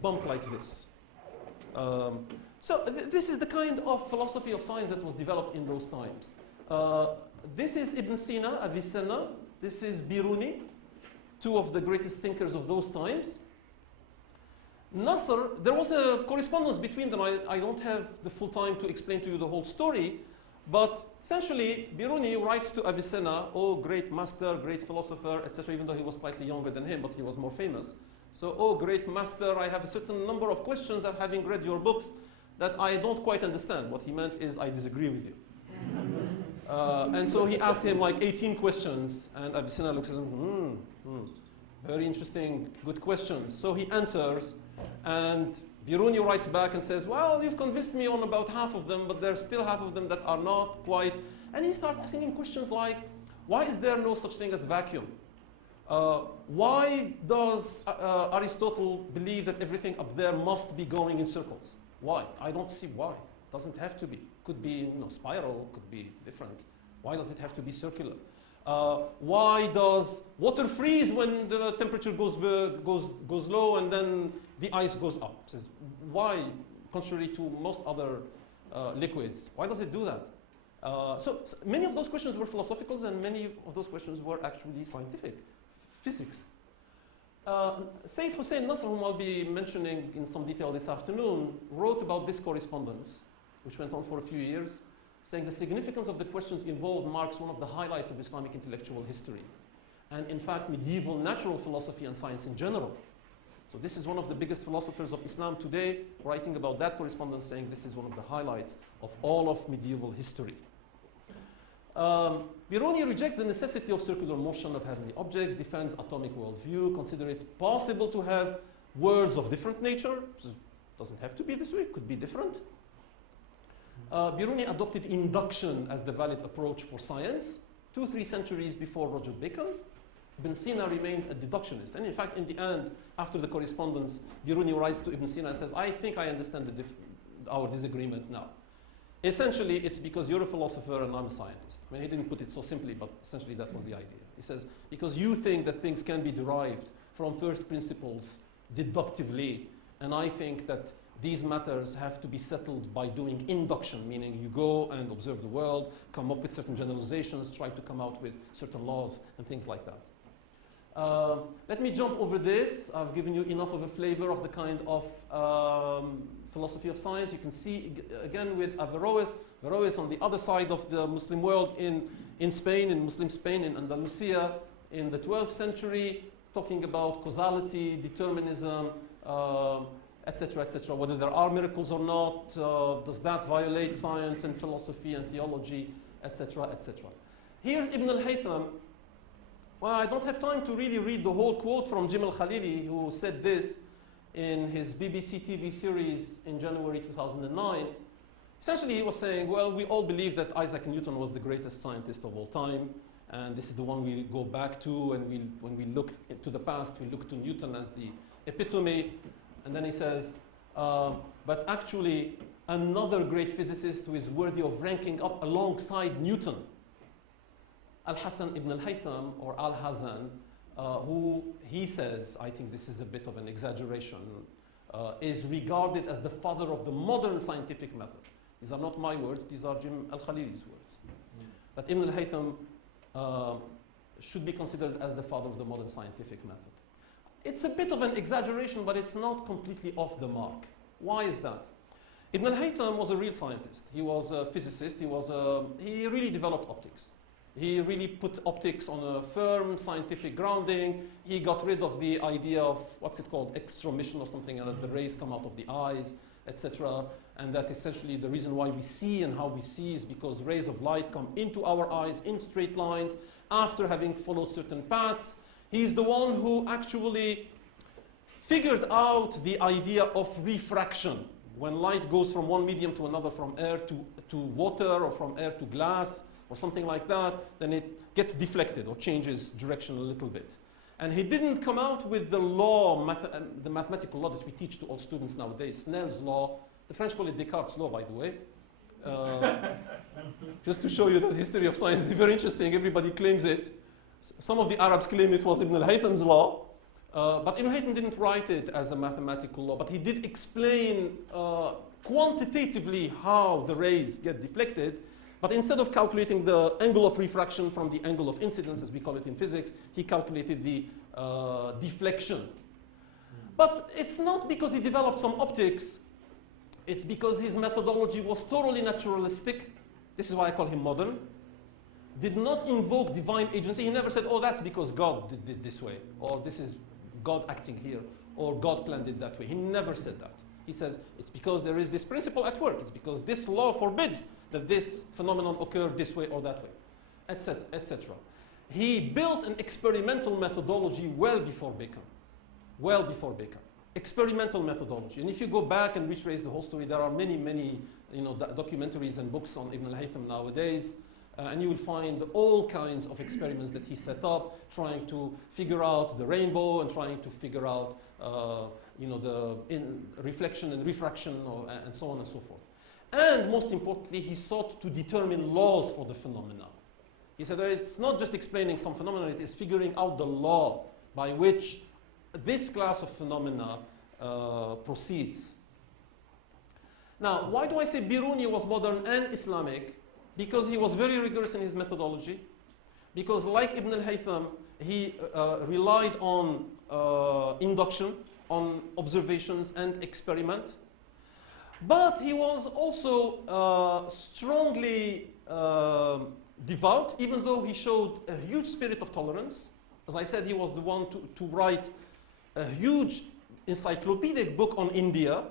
bump like this. This is the kind of philosophy of science that was developed in those times. This is Ibn Sina, Avicenna. This is Biruni, two of the greatest thinkers of those times. Nasr, there was a correspondence between them. I don't have the full time to explain to you the whole story, but essentially, Biruni writes to Avicenna, oh, great master, great philosopher, etc., even though he was slightly younger than him, but he was more famous. So, oh, great master, I have a certain number of questions of having read your books that I don't quite understand. What he meant is, I disagree with you. And so he asked him like 18 questions, and Avicenna looks at him, very interesting, good questions. So he answers, and Biruni writes back and says, well, you've convinced me on about half of them, but there's still half of them that are not quite. And he starts asking him questions like, why is there no such thing as vacuum? Why does Aristotle believe that everything up there must be going in circles? Why? I don't see why. Doesn't have to be. Could be spiral, could be different. Why does it have to be circular? Why does water freeze when the temperature goes low and then the ice goes up? Says, why, contrary to most other liquids, why does it do that? So many of those questions were philosophical and many of those questions were actually scientific, physics. Sayyid Hussein Nasr, whom I'll be mentioning in some detail this afternoon, wrote about this correspondence, which went on for a few years, saying the significance of the questions involved marks one of the highlights of Islamic intellectual history, and in fact medieval natural philosophy and science in general. So this is one of the biggest philosophers of Islam today, writing about that correspondence, saying this is one of the highlights of all of medieval history. Biruni rejects the necessity of circular motion of heavenly objects, defends atomic worldview, considers it possible to have worlds of different nature. It doesn't have to be this way, it could be different. Biruni adopted induction as the valid approach for science 2-3 centuries before Roger Bacon. Ibn Sina remained a deductionist. And in fact, in the end, after the correspondence, Biruni writes to Ibn Sina and says, I think I understand our disagreement now. Essentially, it's because you're a philosopher and I'm a scientist. I mean, he didn't put it so simply, but essentially that was the idea. He says, because you think that things can be derived from first principles deductively, and I think that these matters have to be settled by doing induction, meaning you go and observe the world, come up with certain generalizations, try to come out with certain laws and things like that. Let me jump over this. I've given you enough of a flavor of the kind of philosophy of science. You can see again with Averroes. Averroes on the other side of the Muslim world in Spain, in Muslim Spain, in Andalusia, in the 12th century, talking about causality, determinism, etc., etc. Whether there are miracles or not, does that violate science and philosophy and theology, etc., etc. Here's Ibn al-Haytham. Well, I don't have time to really read the whole quote from Jim al-Khalili, who said this in his BBC TV series in January 2009. Essentially, he was saying, well, we all believe that Isaac Newton was the greatest scientist of all time, and this is the one we go back to, and when we look to the past, we look to Newton as the epitome. And then he says, but actually, another great physicist who is worthy of ranking up alongside Newton, Al-Hasan ibn al-Haytham, or Al-Hazan, who he says, I think this is a bit of an exaggeration, is regarded as the father of the modern scientific method. These are not my words, these are Jim al-Khalili's words. That Ibn al-Haytham should be considered as the father of the modern scientific method. It's a bit of an exaggeration, but it's not completely off the mark. Why is that? Ibn al-Haytham was a real scientist. He was a physicist. He really developed optics. He really put optics on a firm scientific grounding. He got rid of the idea of, what's it called, extromission or something, and that the rays come out of the eyes, etc. And that essentially the reason why we see and how we see is because rays of light come into our eyes in straight lines after having followed certain paths. He's the one who actually figured out the idea of refraction. When light goes from one medium to another, from air to water, or from air to glass, or something like that, then it gets deflected or changes direction a little bit. And he didn't come out with the law, the mathematical law that we teach to all students nowadays, Snell's law. The French call it Descartes' law, by the way. Just to show you that the history of science is very interesting. Everybody claims it. Some of the Arabs claim it was Ibn al-Haytham's law, but Ibn al-Haytham didn't write it as a mathematical law, but he did explain quantitatively how the rays get deflected. But instead of calculating the angle of refraction from the angle of incidence, as we call it in physics, he calculated the deflection. But it's not because he developed some optics, it's because his methodology was thoroughly naturalistic. This is why I call him modern. Did not invoke divine agency. He never said, oh, that's because God did it this way, or this is God acting here, or God planned it that way. He never said that. He says, it's because there is this principle at work. It's because this law forbids that this phenomenon occur this way or that way, etc., etc. He built an experimental methodology well before Bacon. Well before Bacon. Experimental methodology. And if you go back and retrace the whole story, there are many, many documentaries and books on Ibn al-Haytham nowadays. And you will find all kinds of experiments that he set up, trying to figure out the rainbow and trying to figure out the reflection and refraction and so on and so forth. And most importantly, he sought to determine laws for the phenomena. He said that it's not just explaining some phenomena, it is figuring out the law by which this class of phenomena proceeds. Now, why do I say Biruni was modern and Islamic? Because he was very rigorous in his methodology. Because like Ibn al-Haytham, he relied on induction, on observations and experiment. But he was also strongly devout, even though he showed a huge spirit of tolerance. As I said, he was the one to write a huge encyclopedic book on India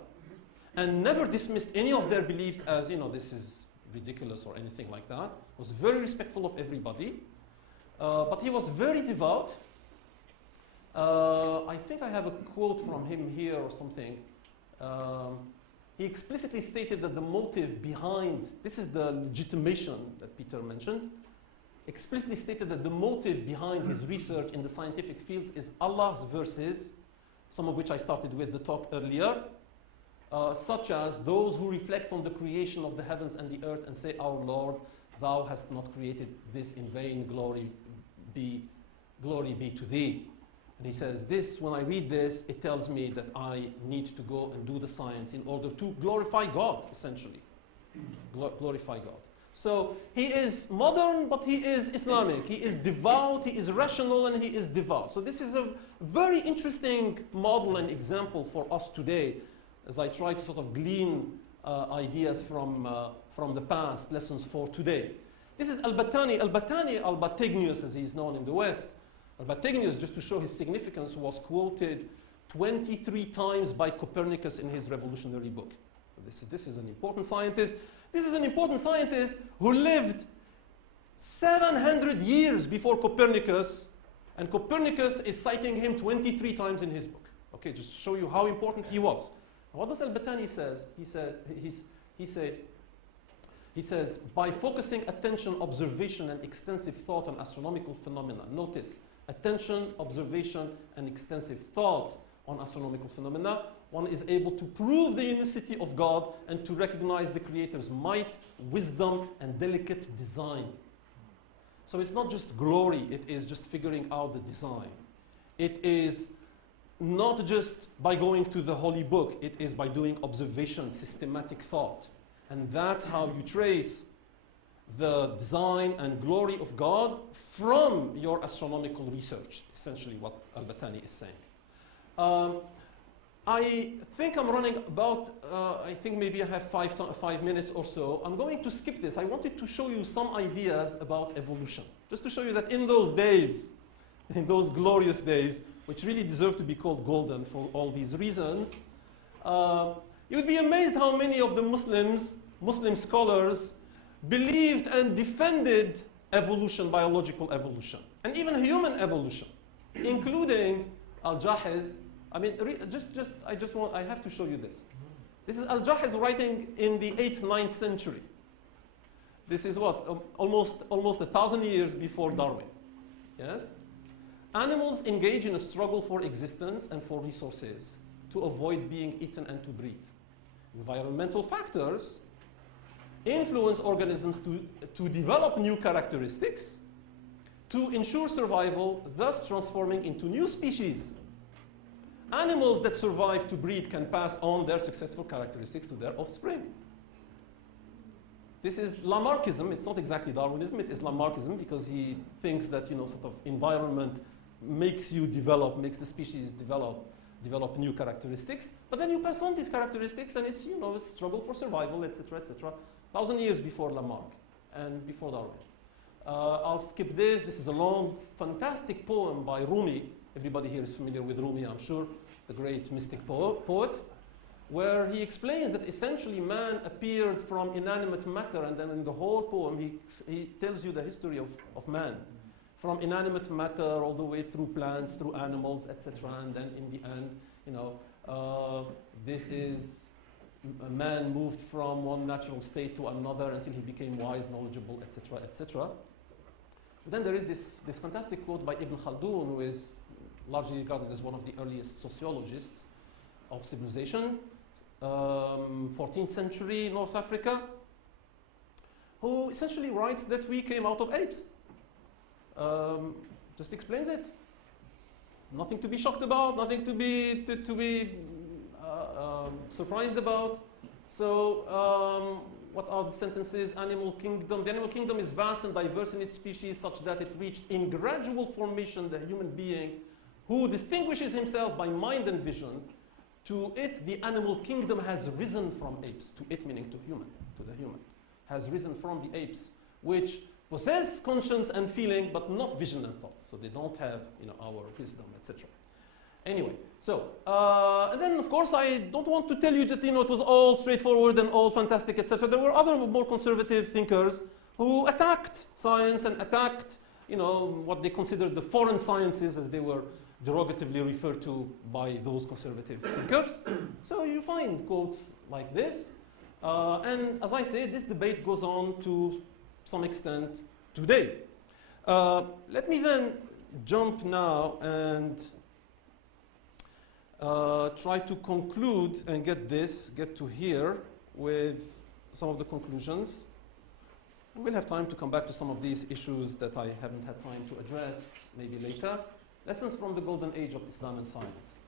and never dismissed any of their beliefs as, this is ridiculous or anything like that. Was very respectful of everybody. But he was very devout. I think I have a quote from him here or something. He explicitly stated that the motive behind, this is the legitimation that Peter mentioned, explicitly stated that the motive behind his research in the scientific fields is Allah's verses, some of which I started with the talk earlier, such as those who reflect on the creation of the heavens and the earth and say, our Lord, thou hast not created this in vain, glory be to thee. And he says, this, when I read this, it tells me that I need to go and do the science in order to glorify God, essentially. Glorify God. So he is modern, but he is Islamic. He is devout, he is rational, and he is devout. So this is a very interesting model and example for us today, as I try to sort of glean ideas from the past, lessons for today. This is Al-Battani. Al-Battani, Al-Battegnius, as he is known in the West. Al-Battegnius, just to show his significance, was quoted 23 times by Copernicus in his revolutionary book. So this is an important scientist. This is an important scientist who lived 700 years before Copernicus, and Copernicus is citing him 23 times in his book. Okay, just to show you how important he was. What does Al-Battani says? He says, by focusing attention, observation, and extensive thought on astronomical phenomena. Notice, attention, observation, and extensive thought on astronomical phenomena, one is able to prove the unicity of God and to recognize the Creator's might, wisdom, and delicate design. So it's not just glory, it is just figuring out the design. It is not just by going to the holy book, it is by doing observation, systematic thought. And that's how you trace the design and glory of God from your astronomical research, essentially what Al-Battani is saying. I think I'm running about, I think maybe I have 5 minutes or so. I'm going to skip this. I wanted to show you some ideas about evolution, just to show you that in those days, in those glorious days, which really deserve to be called golden for all these reasons, you would be amazed how many of the Muslim scholars believed and defended evolution, biological evolution, and even human evolution, including Al-Jahiz. I mean, I have to show you this. This is Al-Jahiz writing in the 8th, 9th century. This is what? Almost 1,000 years before Darwin. Yes? Animals engage in a struggle for existence and for resources to avoid being eaten and to breed. Environmental factors influence organisms to develop new characteristics to ensure survival, thus transforming into new species. Animals that survive to breed can pass on their successful characteristics to their offspring. This is Lamarckism. It's not exactly Darwinism. It is Lamarckism because he thinks that, sort of environment makes you develop, makes the species develop new characteristics. But then you pass on these characteristics, and it's, it's struggle for survival, etc., etc. 1,000 years before Lamarck and before Darwin. I'll skip this. This is a long, fantastic poem by Rumi. Everybody here is familiar with Rumi, I'm sure, the great mystic poet, where he explains that essentially man appeared from inanimate matter, and then in the whole poem he tells you the history of man, from inanimate matter all the way through plants, through animals, etc., and then in the end, this is a man moved from one natural state to another until he became wise, knowledgeable, etc., etc. Then there is this fantastic quote by Ibn Khaldun, who is largely regarded as one of the earliest sociologists of civilization, 14th century North Africa, who essentially writes that we came out of apes. Just explains it. Nothing to be shocked about, nothing to be surprised about. So what are the sentences? Animal kingdom. The animal kingdom is vast and diverse in its species, such that it reached in gradual formation the human being who distinguishes himself by mind and vision. To it, the animal kingdom has risen from apes. To it, meaning to the human, has risen from the apes, which possess conscience and feeling, but not vision and thought. So they don't have, our wisdom, etc. Anyway, so and then of course I don't want to tell you that it was all straightforward and all fantastic, etc. There were other more conservative thinkers who attacked science and attacked, what they considered the foreign sciences, as they were derogatively referred to by those conservative thinkers. So you find quotes like this, and as I say, this debate goes on to some extent today. Let me then jump now and try to conclude and get to here with some of the conclusions. We'll have time to come back to some of these issues that I haven't had time to address maybe later. Lessons from the golden age of Islam and science.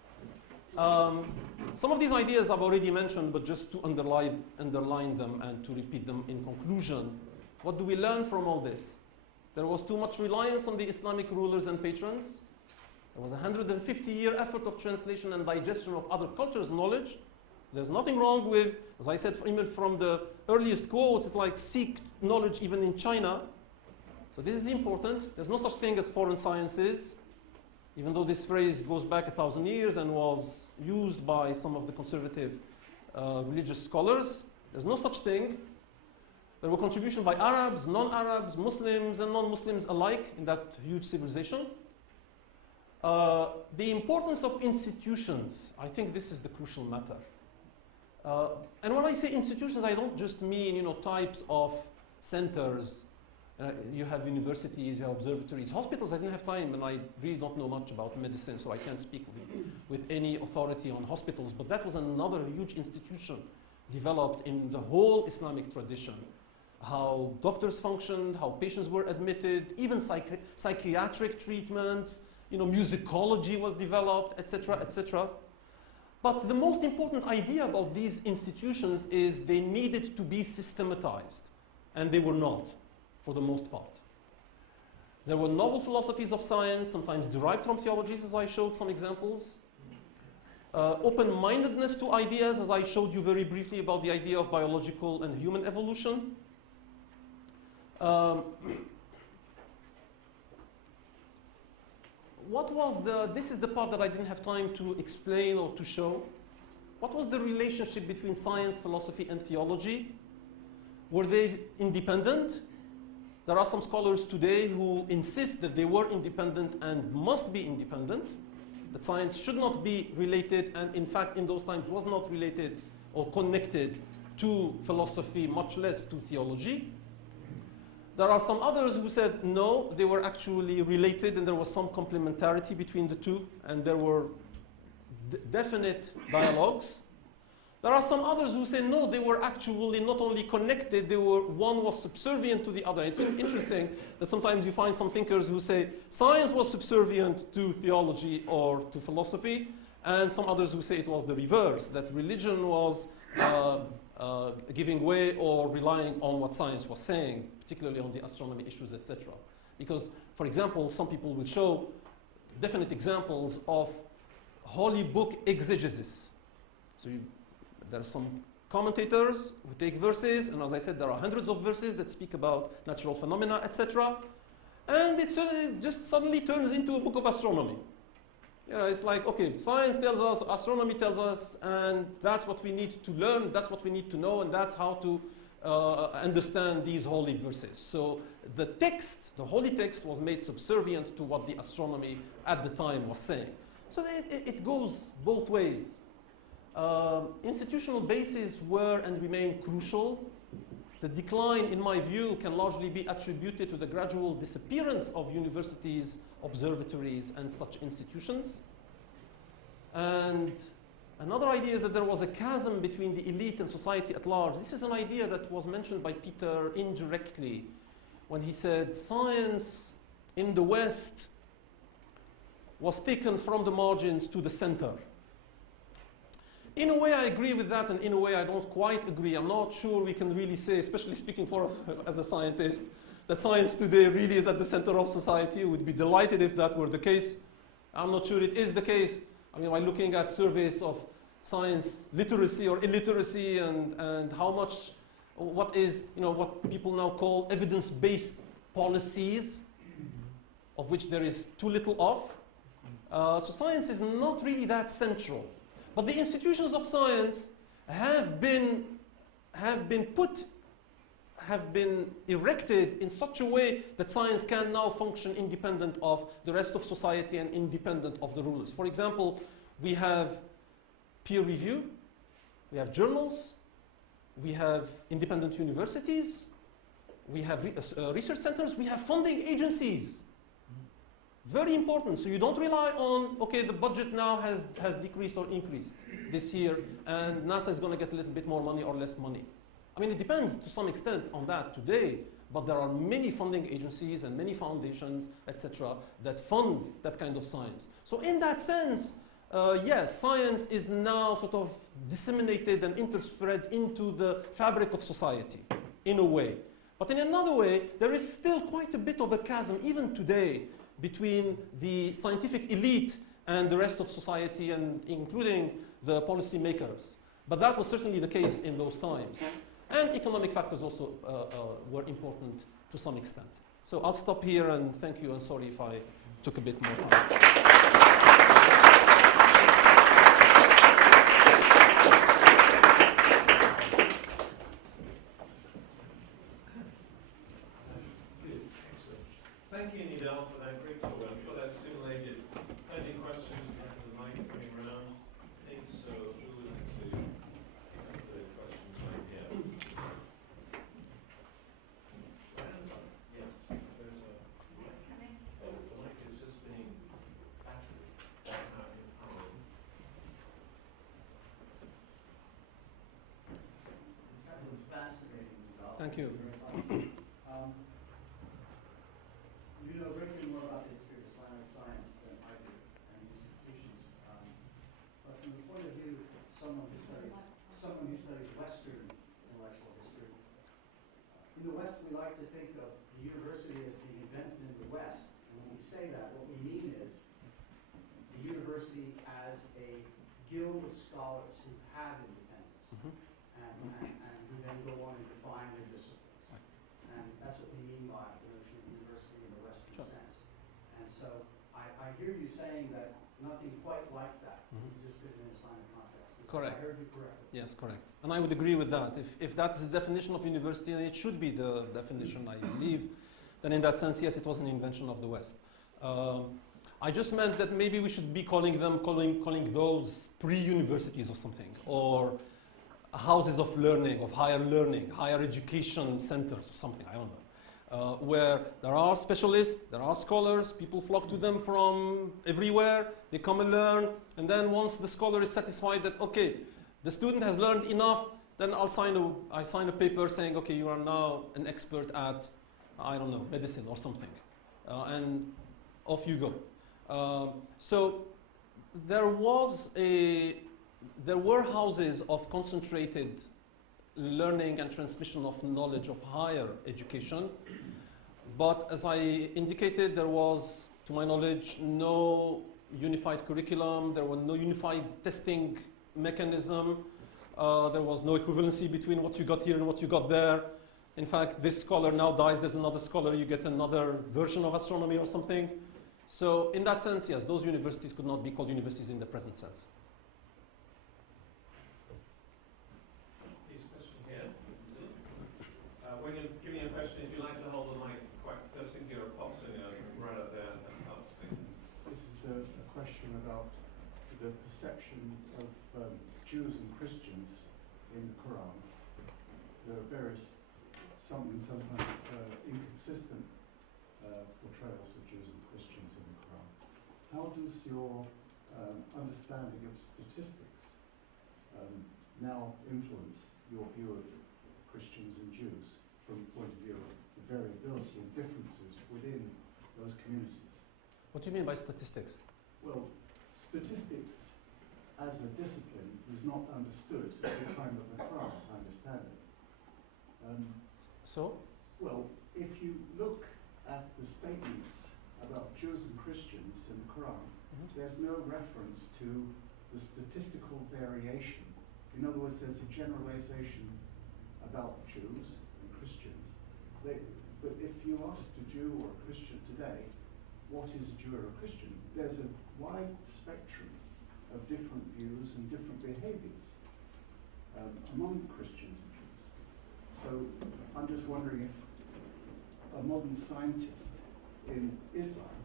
Some of these ideas I've already mentioned, but just to underline them and to repeat them in conclusion. What do we learn from all this? There was too much reliance on the Islamic rulers and patrons. There was a 150-year effort of translation and digestion of other cultures' knowledge. There's nothing wrong with, as I said, even from the earliest quotes, it's like seek knowledge even in China. So this is important. There's no such thing as foreign sciences. even though this phrase goes back 1,000 years and was used by some of the conservative religious scholars. There's no such thing. There were contributions by Arabs, non-Arabs, Muslims, and non-Muslims alike in that huge civilization. The importance of institutions, I think this is the crucial matter. And when I say institutions, I don't just mean, types of centers. You have universities, you have observatories, hospitals. I didn't have time, and I really don't know much about medicine, so I can't speak with any authority on hospitals. But that was another huge institution developed in the whole Islamic tradition. How doctors functioned, how patients were admitted, even psychiatric treatments, musicology was developed, etc., etc. But the most important idea about these institutions is they needed to be systematized, and they were not, for the most part. There were novel philosophies of science, sometimes derived from theologies, as I showed some examples. Open-mindedness to ideas, as I showed you very briefly about the idea of biological and human evolution. This is the part that I didn't have time to explain or to show. What was the relationship between science, philosophy, and theology? Were they independent? There are some scholars today who insist that they were independent and must be independent, that science should not be related, and in fact, in those times, was not related or connected to philosophy, much less to theology. There are some others who said no, they were actually related and there was some complementarity between the two, and there were definite dialogues. There are some others who say no, they were actually not only connected, one was subservient to the other. It's interesting that sometimes you find some thinkers who say science was subservient to theology or to philosophy, and some others who say it was the reverse, that religion was giving way or relying on what science was saying, particularly on the astronomy issues, etc. Because, for example, some people will show definite examples of holy book exegesis. So there are some commentators who take verses, and as I said, there are hundreds of verses that speak about natural phenomena, etc. And it just suddenly turns into a book of astronomy. It's like, okay, science tells us, astronomy tells us, and that's what we need to learn, that's what we need to know, and that's how to understand these holy verses. So the text, the holy text, was made subservient to what the astronomy at the time was saying. So it goes both ways. Institutional bases were and remain crucial. The decline, in my view, can largely be attributed to the gradual disappearance of universities, observatories, and such institutions. And another idea is that there was a chasm between the elite and society at large. This is an idea that was mentioned by Peter indirectly when he said science in the West was taken from the margins to the center. In a way, I agree with that, and in a way, I don't quite agree. I'm not sure we can really say, especially speaking as a scientist, that science today really is at the center of society. Would be delighted if that were the case. I'm not sure it is the case. I mean, by looking at surveys of science literacy or illiteracy and how much, what people now call evidence-based policies, of which there is too little of. So science is not really that central. But the institutions of science have been erected in such a way that science can now function independent of the rest of society and independent of the rulers. For example, we have peer review, we have journals, we have independent universities, we have research centers, we have funding agencies. Very important. So you don't rely on, okay, the budget now has decreased or increased this year, and NASA is going to get a little bit more money or less money. I mean, it depends to some extent on that today, but there are many funding agencies and many foundations, etc., that fund that kind of science. So in that sense, yes, science is now sort of disseminated and interspread into the fabric of society, in a way. But in another way, there is still quite a bit of a chasm, even today, between the scientific elite and the rest of society, and including the policy makers. But that was certainly the case in those times. And economic factors also were important to some extent. So I'll stop here and thank you, and sorry if I took a bit more time. Good, excellent. Thank you, Nidhal, for that great talk. I'm sure that stimulated plenty of questions. We have the mic coming around. I think so. Who would like to have the questions right here? Yes, there's a. Oh, the mic is just being battery powered. That was fascinating, Nidhal. Thank you. Very much. You know greatly more about the history of Islamic science than I do, and institutions. But from the point of view of someone who studies Western intellectual history, in the West we like to think of the university as being invented in the West. And when we say that, what we mean is the university as a guild of scholars who have independence. Mhm. And who then go on and define their disciplines. And that's what we mean by the notion of university in the Western Sure. sense. And so I hear you saying that nothing quite like that Mhm. existed in an Islamic context. Correct. I heard you correctly. Yes, correct. And I would agree with that. If that is the definition of university, and it should be the definition, I believe, then in that sense, yes, it was an invention of the West. I just meant that maybe we should be calling those pre-universities or something, or houses of learning, of higher learning, higher education centers or something, I don't know. Where there are specialists, there are scholars, people flock to them from everywhere, they come and learn, and then once the scholar is satisfied that, okay, the student has learned enough, then I sign a paper saying, okay, you are now an expert at, I don't know, medicine or something. And off you go. So there were houses of concentrated learning and transmission of knowledge of higher education, but as I indicated, there was, to my knowledge, no unified curriculum, there was no unified testing mechanism, there was no equivalency between what you got here and what you got there. In fact, this scholar now dies, there's another scholar, you get another version of astronomy or something. So in that sense, yes, those universities could not be called universities in the present sense. Please, question here. When you're giving a question, if you like to hold the mic quite close to your pops in there, right up there, that's helps. This is a question about the perception of Jews and Christians in the Quran. There are various, sometimes inconsistent portrayals of Jews and Christians in the Quran. How does your understanding of statistics now influence your view of Christians and Jews from the point of view of the variability and differences within those communities? What do you mean by statistics? Well, statistics as a discipline was not understood at the time of the Quran, as I understand it. So? Well, if you look at the statements about Jews and Christians in the Quran, there's no reference to the statistical variation. In other words, there's a generalization about Jews and Christians. But if you ask a Jew or a Christian today, what is a Jew or a Christian? There's a wide spectrum of different views and different behaviors among Christians and Jews. So I'm just wondering if a modern scientist in Islam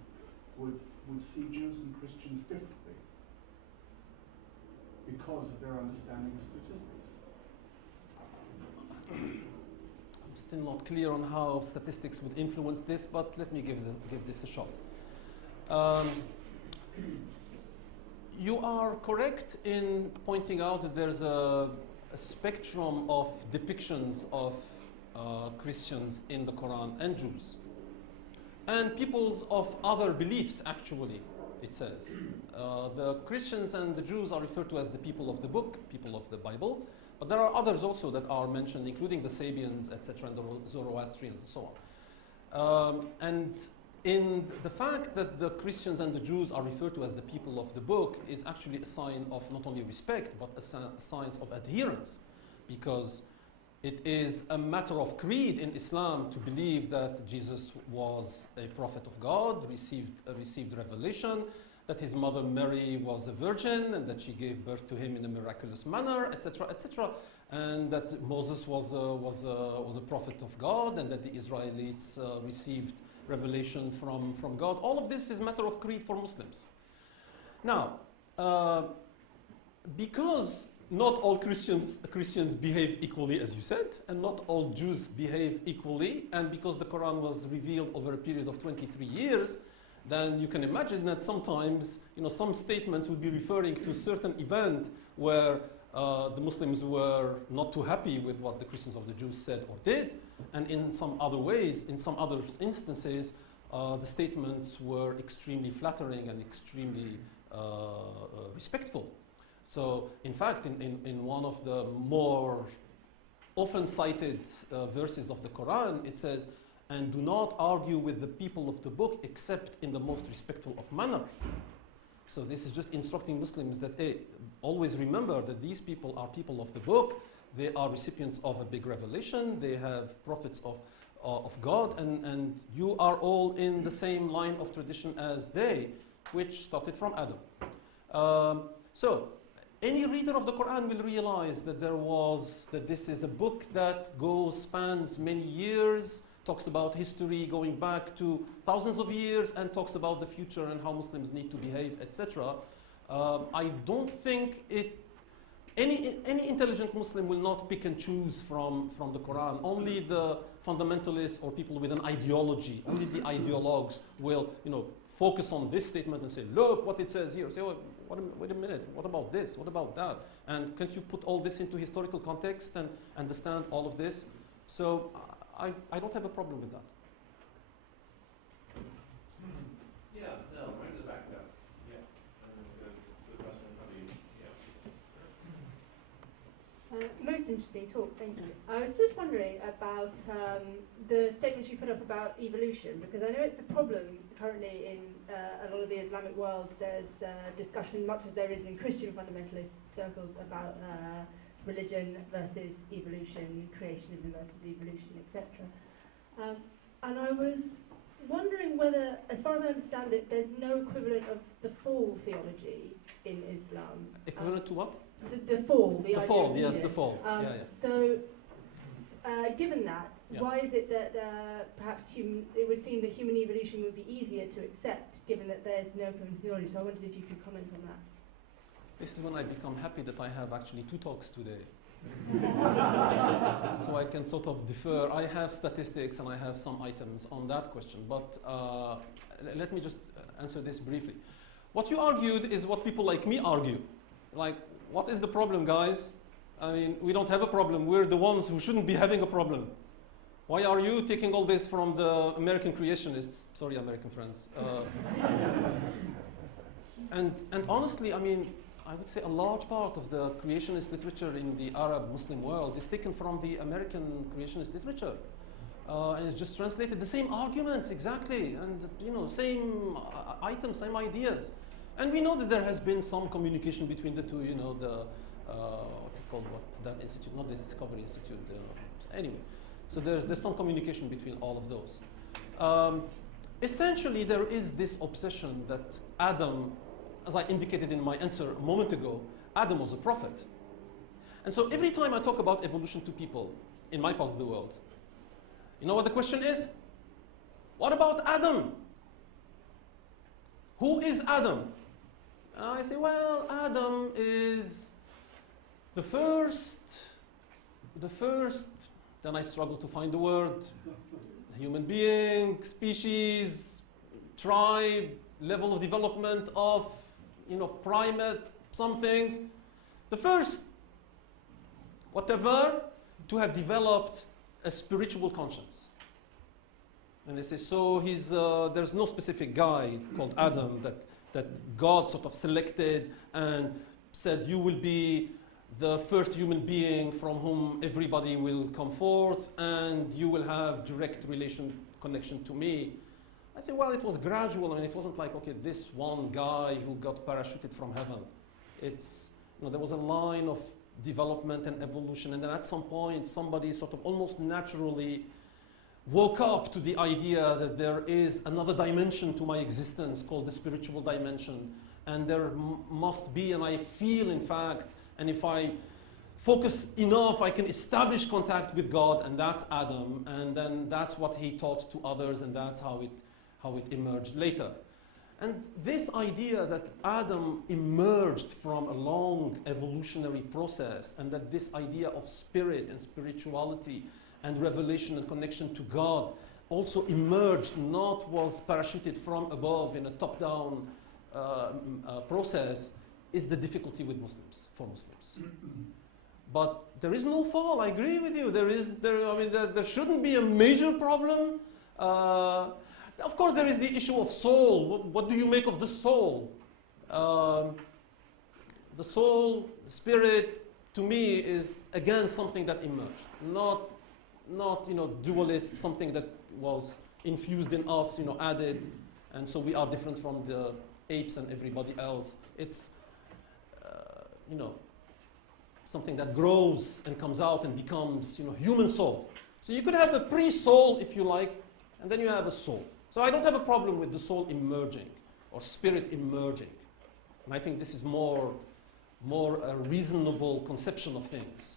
would see Jews and Christians differently because of their understanding of statistics. I'm still not clear on how statistics would influence this, but let me give this a shot. You are correct in pointing out that there's a spectrum of depictions of Christians in the Quran and Jews. And peoples of other beliefs, actually, it says. The Christians and the Jews are referred to as the people of the book, people of the Bible. But there are others also that are mentioned, including the Sabians, etc., and the Zoroastrians, and so on. And in the fact that the Christians and the Jews are referred to as the people of the book is actually a sign of not only respect, but a sign of adherence. Because It is a matter of creed in Islam to believe that Jesus was a prophet of God, received revelation, that his mother Mary was a virgin and that she gave birth to him in a miraculous manner, etc., etc., and that Moses was a prophet of God, and that the Israelites received revelation from God. All of this is a matter of creed for Muslims. Now, because not all Christians behave equally, as you said, and not all Jews behave equally, and because the Quran was revealed over a period of 23 years, then you can imagine that sometimes, some statements would be referring to a certain event where the Muslims were not too happy with what the Christians or the Jews said or did, and in some other ways, in some other instances, the statements were extremely flattering and extremely respectful. So, in fact, in one of the more often cited verses of the Quran, it says, "And do not argue with the people of the book except in the most respectful of manners." So this is just instructing Muslims that, hey, always remember that these people are people of the book. They are recipients of a big revelation. They have prophets of God, and you are all in the same line of tradition as they, which started from Adam. So any reader of the Quran will realize that this is a book that spans many years, talks about history going back to thousands of years, and talks about the future and how Muslims need to behave, etc. I don't think any intelligent Muslim will not pick and choose from the Quran. Only the fundamentalists or people with an ideology, only the ideologues will focus on this statement and say, look what it says here. Say, oh, wait a minute, what about this? What about that? And can't you put all this into historical context and understand all of this? So I don't have a problem with that. Yeah, no, right in the back there. Yeah. And then go to the person in front of you. Yeah. Most interesting talk, thank you. I was just wondering about the statements you put up about evolution, because I know it's a problem currently in a lot of the Islamic world. There's discussion, much as there is in Christian fundamentalist circles, about religion versus evolution, creationism versus evolution, etc. And I was wondering whether, as far as I understand it, there's no equivalent of the fall theology in Islam. Equivalent to what? The fall, the idea fall, of yes, Eden. the fall. Yeah. So, given that, Yeah. why is it that perhaps it would seem that human evolution would be easier to accept, given that there's no common theology? So I wondered if you could comment on that. This is when I become happy that I have actually 2 talks today. So I can sort of defer. I have statistics and I have some items on that question, but let me just answer this briefly. What you argued is what people like me argue. Like, what is the problem, guys? I mean, we don't have a problem. We're the ones who shouldn't be having a problem. Why are you taking all this from the American creationists? Sorry, American friends. And honestly, I mean, I would say a large part of the creationist literature in the Arab Muslim world is taken from the American creationist literature. And it's just translated the same arguments, exactly, and same items, same ideas. And we know that there has been some communication between the two, what's it called, that institute, not the Discovery Institute, anyway. So there's some communication between all of those. Essentially, there is this obsession that Adam, as I indicated in my answer a moment ago, Adam was a prophet. And so every time I talk about evolution to people in my part of the world, you know what the question is? What about Adam? Who is Adam? I say, well, Adam is the first, then I struggle to find the word, human being, species, tribe, level of development of, primate, something. The first, whatever, to have developed a spiritual conscience. And they say, so there's no specific guy called Adam that God sort of selected and said, you will be the first human being from whom everybody will come forth, and you will have direct connection to me. I say, well, it was gradual, and it wasn't like, okay, this one guy who got parachuted from heaven. It's, there was a line of development and evolution, and then at some point somebody sort of almost naturally woke up to the idea that there is another dimension to my existence called the spiritual dimension, and there must be, and I feel in fact, and if I focus enough I can establish contact with God, and that's Adam, and then that's what he taught to others, and that's how it emerged later. And this idea that Adam emerged from a long evolutionary process, and that this idea of spirit and spirituality and revelation and connection to God also emerged, not was parachuted from above in a top-down process, is the difficulty with Muslims, for Muslims. But there is no fall, I agree with you. There shouldn't be a major problem. Of course, there is the issue of soul. What do you make of the soul? The soul, the spirit, to me, is again something that emerged, not dualist, something that was infused in us, added, and so we are different from the apes and everybody else. It's something that grows and comes out and becomes human soul. So you could have a pre-soul, if you like, and then you have a soul. So I don't have a problem with the soul emerging or spirit emerging. And I think this is more a reasonable conception of things.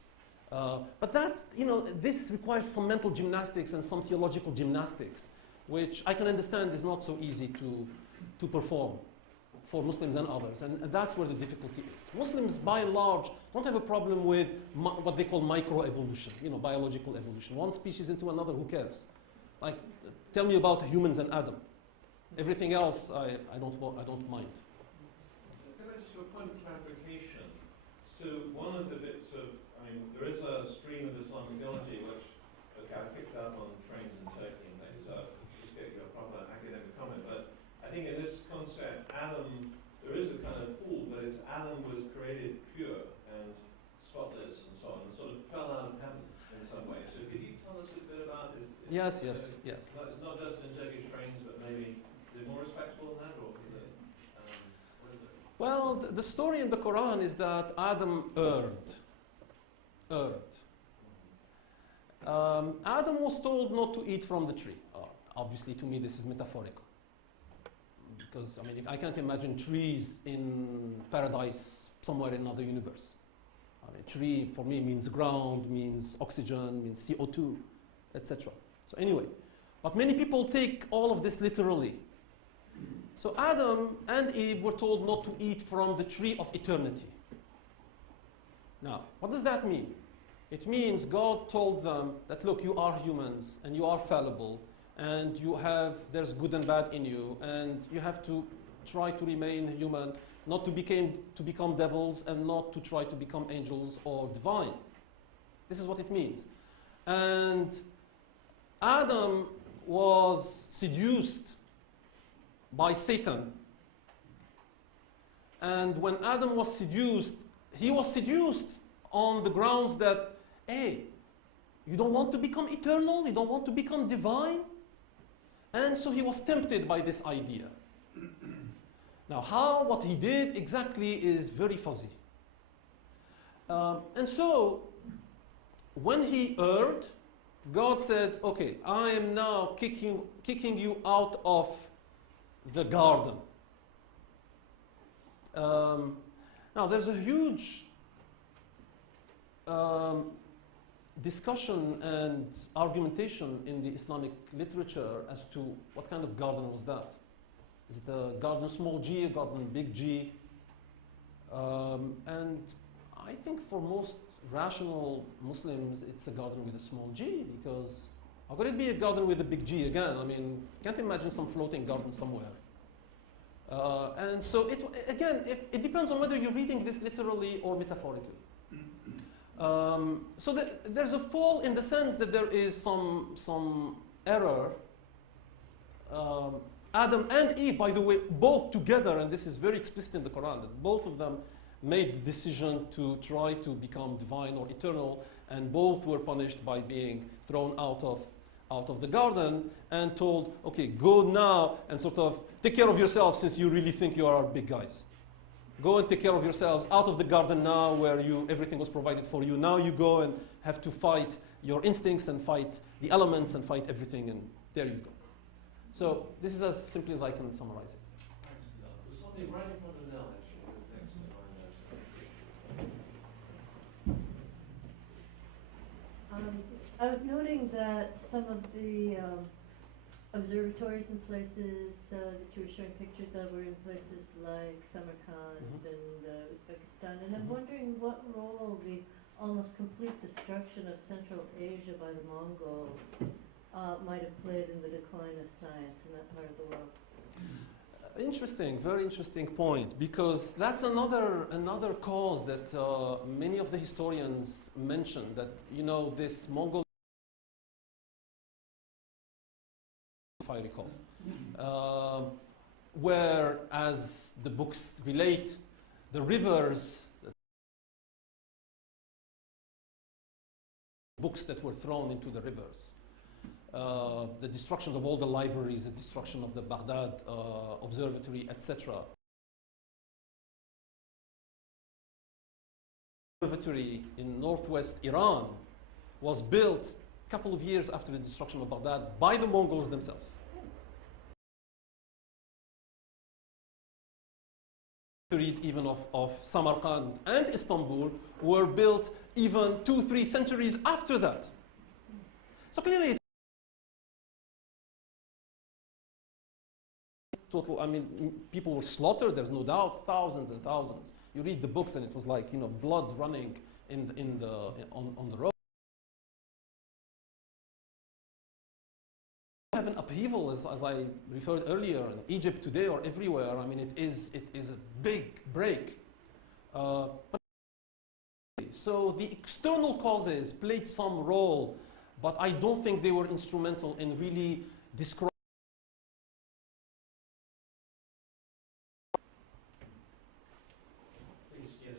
But that, this requires some mental gymnastics and some theological gymnastics, which I can understand is not so easy to perform for Muslims and others. And that's where the difficulty is. Muslims, by and large, don't have a problem with what they call microevolution, biological evolution. One species into another, who cares? Like, tell me about humans and Adam. Everything else, I don't mind. Can I just, for a point of clarification, so one of the bits of, there is a stream of Islamic theology which, I picked up on trains in Turkey and things, just get you a proper academic comment, but I think in this concept, Adam, there is a kind of fall, but it's Adam was created pure and spotless and so on, and sort of fell out of heaven in some way. So could you tell us a bit about this? Yes. It's not just in Turkish trains, but maybe is it more respectable than that, or is it, what is it? Well, the story in the Quran is that Adam erred. Adam was told not to eat from the tree. Obviously, to me, this is metaphorical. Because, I can't imagine trees in paradise somewhere in another universe. Tree, for me, means ground, means oxygen, means CO2, etc. So anyway, but many people take all of this literally. So Adam and Eve were told not to eat from the tree of eternity. Now, what does that mean? It means God told them that, look, you are humans and you are fallible, and there's good and bad in you, and you have to try to remain human, not to become devils, and not to try to become angels or divine. This is what it means. And Adam was seduced by Satan. And when Adam was seduced, he was seduced on the grounds that, hey, you don't want to become eternal? You don't want to become divine? And so he was tempted by this idea. Now, what he did exactly is very fuzzy. And so, when he erred, God said, okay, I am now kicking you out of the garden. Now, there's a huge discussion and argumentation in the Islamic literature as to what kind of garden was that. Is it a garden small g, a garden big G? And I think for most rational Muslims, it's a garden with a small g, because how could it be a garden with a big G again? Can't imagine some floating garden somewhere. And so, it depends on whether you're reading this literally or metaphorically. So there's a fall in the sense that there is some error. Adam and Eve, by the way, both together, and this is very explicit in the Quran, that both of them made the decision to try to become divine or eternal, and both were punished by being thrown out of the garden and told, okay, go now and sort of take care of yourself since you really think you are big guys. Go and take care of yourselves. Out of the garden now, where everything was provided for you. Now you go and have to fight your instincts and fight the elements and fight everything, and there you go. So this is as simply as I can summarize it. There's something right in front of Nidhal, actually, who's next in line there. I was noting that some of the observatories and places that you were showing pictures of were in places like Samarkand and Uzbekistan, and I'm wondering what role the almost complete destruction of Central Asia by the Mongols might have played in the decline of science in that part of the world. Interesting, very interesting point, because that's another cause that many of the historians mention, that, you know, this Mongol, if I recall, where, as the books relate, the rivers, books that were thrown into the rivers, the destruction of all the libraries, the destruction of the Baghdad observatory, etc. Observatory in northwest Iran was built a couple of years after the destruction of Baghdad by the Mongols themselves. Even of Samarkand and Istanbul were built even 2-3 centuries after that. So clearly, total, I mean, people were slaughtered, there's no doubt, thousands and thousands. You read the books and it was like, you know, blood running on the road. Have an upheaval, as I referred earlier, in Egypt today or everywhere. I mean, it is a big break. So the external causes played some role, but I don't think they were instrumental in really describing. Please, yes.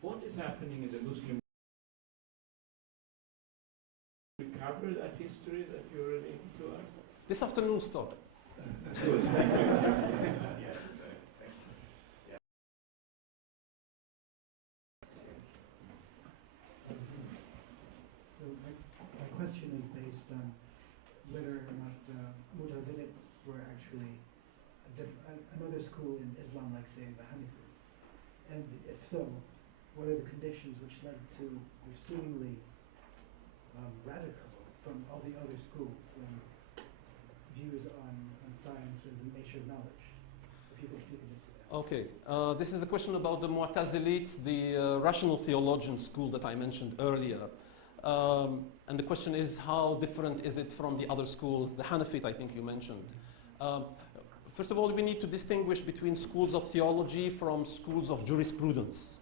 What is happening in the Muslim recover that history that you're relating to us? This afternoon's talk. Good, thank you. Yes, thank you. So my question is based on whether or not Mutazilites were actually another school in Islam, like say the Hanafi, and if so, what are the conditions which led to their seemingly radical from all the other schools views on science and the nature of knowledge? If you could speak a bit to that. Okay, this is the question about the Mu'tazilites, the rational theologian school that I mentioned earlier. And the question is, how different is it from the other schools, the Hanafite I think you mentioned. First of all, we need to distinguish between schools of theology from schools of jurisprudence.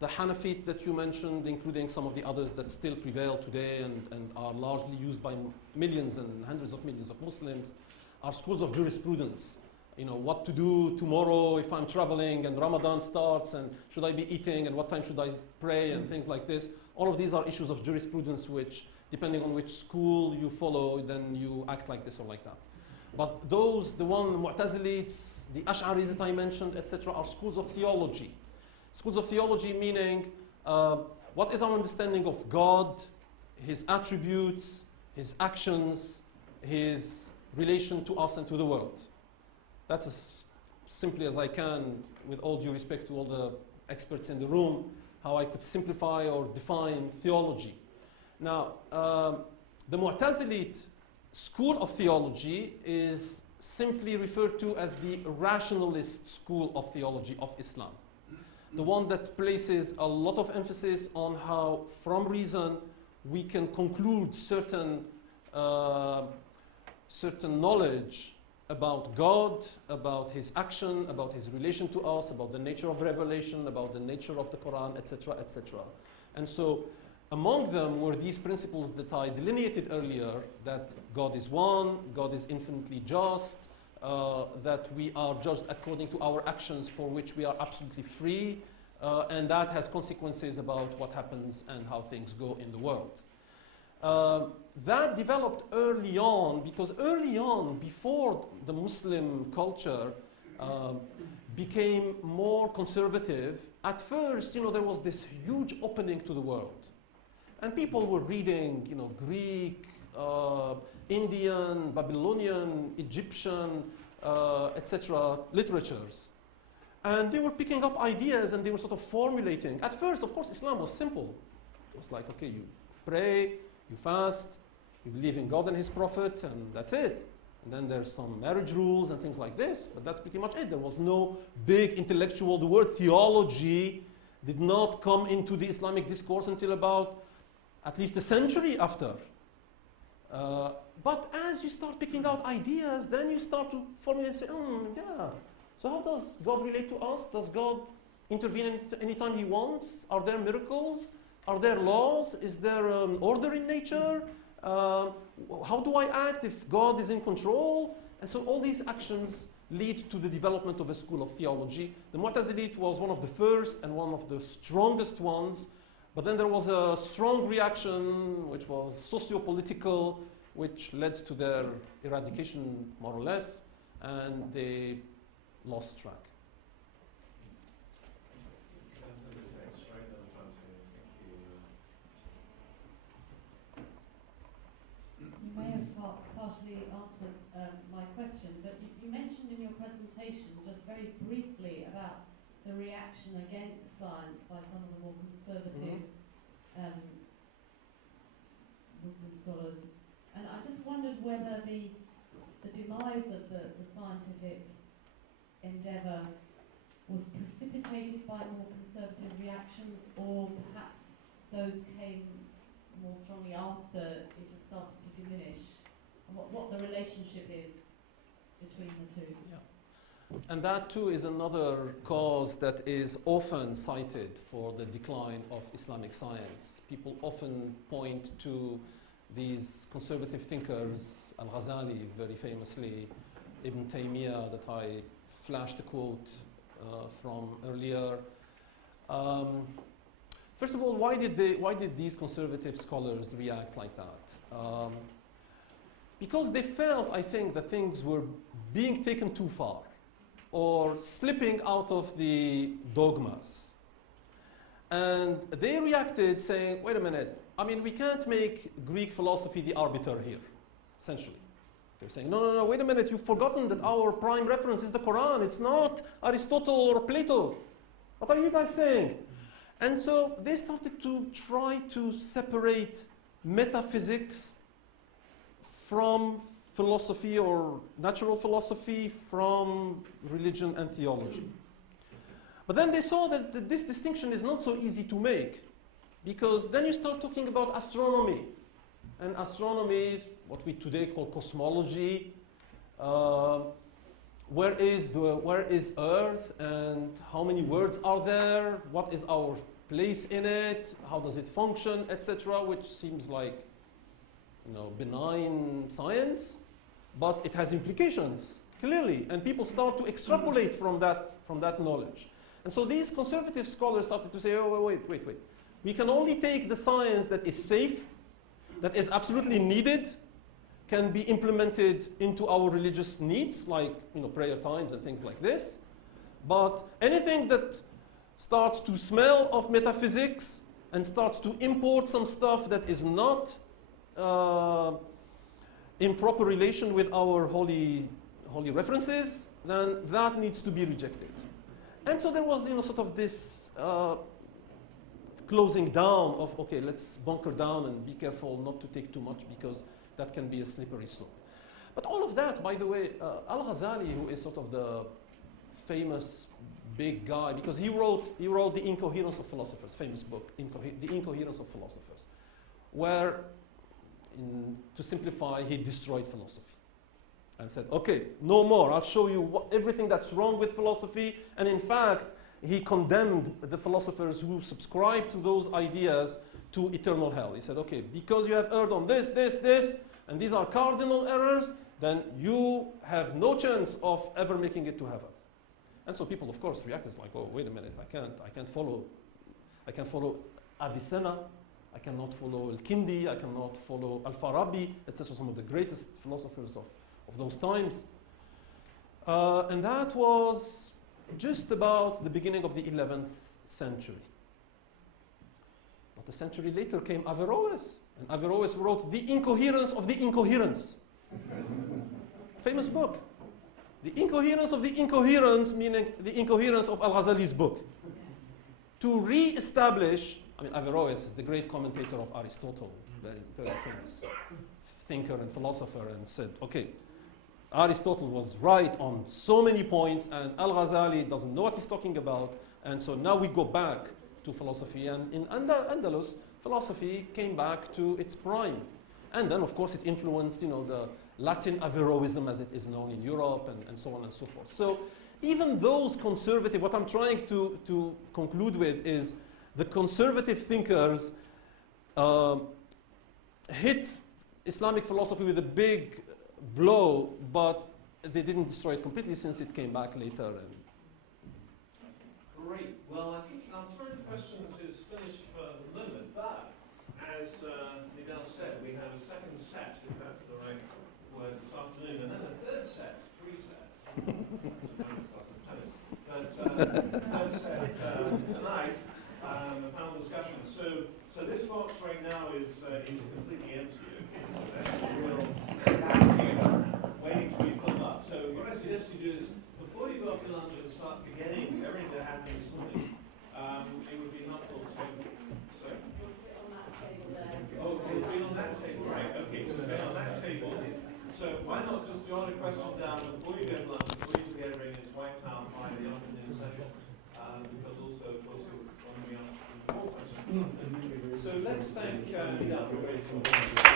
The Hanafite that you mentioned, including some of the others that still prevail today and are largely used by millions and hundreds of millions of Muslims, are schools of jurisprudence. You know, what to do tomorrow if I'm traveling and Ramadan starts, and should I be eating, and what time should I pray, and things like this. All of these are issues of jurisprudence which, depending on which school you follow, then you act like this or like that. But those, the Mu'tazilites, the Ash'aris that I mentioned, etc., are schools of theology. Schools of theology meaning, what is our understanding of God, His attributes, His actions, His relation to us and to the world. That's as simply as I can, with all due respect to all the experts in the room, how I could simplify or define theology. Now, the Mu'tazilite school of theology is simply referred to as the rationalist school of theology of Islam. The one that places a lot of emphasis on how, from reason, we can conclude certain knowledge about God, about His action, about His relation to us, about the nature of revelation, about the nature of the Quran, etc., etc. And so, among them were these principles that I delineated earlier, that God is one, God is infinitely just, that we are judged according to our actions for which we are absolutely free, and that has consequences about what happens and how things go in the world. That developed early on, because early on, before the Muslim culture, became more conservative. At first, there was this huge opening to the world. And people were reading, Greek, Indian, Babylonian, Egyptian, etc., literatures. And they were picking up ideas and they were sort of formulating. At first, of course, Islam was simple. It was like, okay, you pray, you fast, you believe in God and His Prophet, and that's it. And then there's some marriage rules and things like this, but that's pretty much it. There was no big intellectual, the word theology did not come into the Islamic discourse until about at least a century after. But as you start picking out ideas, then you start to formulate and say, yeah. So how does God relate to us? Does God intervene anytime He wants? Are there miracles? Are there laws? Is there order in nature? How do I act if God is in control? And so all these actions lead to the development of a school of theology. The Mu'tazilite was one of the first and one of the strongest ones. But then there was a strong reaction, which was socio-political, which led to their eradication, more or less, and they lost track. You may have partially answered my question, but you mentioned in your presentation just very briefly about the reaction against science by some of the more conservative Muslim scholars. And I just wondered whether the demise of the scientific endeavour was precipitated by more conservative reactions, or perhaps those came more strongly after it had started to diminish, and what the relationship is between the two. Yeah. And that too is another cause that is often cited for the decline of Islamic science. People often point to these conservative thinkers, Al-Ghazali very famously, Ibn Taymiyyah that I flashed a quote from earlier. First of all, why did these conservative scholars react like that? Because they felt, I think, that things were being taken too far, or slipping out of the dogmas. And they reacted saying, wait a minute, we can't make Greek philosophy the arbiter here, essentially. They're saying, no, wait a minute, you've forgotten that our prime reference is the Quran, it's not Aristotle or Plato. What are you guys saying? And so they started to try to separate metaphysics from philosophy or natural philosophy from religion and theology. But then they saw that this distinction is not so easy to make, because then you start talking about astronomy. And astronomy is what we today call cosmology. Where is Earth and how many worlds are there? What is our place in it? How does it function, etc., which seems like benign science, but it has implications, clearly, and people start to extrapolate from that knowledge. And so these conservative scholars started to say, oh, wait. We can only take the science that is safe, that is absolutely needed, can be implemented into our religious needs, like prayer times and things like this. But anything that starts to smell of metaphysics and starts to import some stuff that is not in proper relation with our holy references, then that needs to be rejected. And so there was sort of this closing down of, okay, let's bunker down and be careful not to take too much, because that can be a slippery slope. But all of that, by the way, Al-Ghazali, who is sort of the famous big guy, because he wrote The Incoherence of Philosophers, famous book, The Incoherence of Philosophers, where, to simplify, he destroyed philosophy and said, okay, no more, I'll show you everything that's wrong with philosophy. And in fact, he condemned the philosophers who subscribed to those ideas to eternal hell. He said, okay, because you have erred on this, and these are cardinal errors, then you have no chance of ever making it to heaven. And so people, of course, reacted like, oh, wait a minute, I can't follow Avicenna, I cannot follow Al-Kindi, I cannot follow Al-Farabi, etc., some of the greatest philosophers of those times. And that was just about the beginning of the 11th century. But a century later came Averroes, and Averroes wrote The Incoherence of the Incoherence. Famous book. The Incoherence of the Incoherence, meaning the incoherence of Al-Ghazali's book. To re-establish, I mean, Averroes is the great commentator of Aristotle, very, very famous thinker and philosopher, and said, okay, Aristotle was right on so many points, and Al-Ghazali doesn't know what he's talking about, and so now we go back to philosophy, and in Andalus, philosophy came back to its prime. And then, of course, it influenced, the Latin Averroism, as it is known in Europe, and so on and so forth. So even those conservative, what I'm trying to conclude with is the conservative thinkers hit Islamic philosophy with a big blow, but they didn't destroy it completely since it came back later. And great. Well, I think our time for questions is finished for the moment, but as Nidhal said, we have a second set, if that's the right word, this afternoon, and then a third set, three sets. Third set tonight, a panel discussion. So this box right now is completely empty. Waiting to be filled up. So what I suggest you do is, before you go off your lunch and start forgetting everything that happened this morning, it would be helpful to... Sorry? Oh, it'll be on that table, right. Okay, so stay on that table. So why not just jot a question down before you go to lunch, before you forget everything is wiped out by the afternoon session, because also, of course, you'll want to be asking more questions. So let's thank Nidhal for a great talk.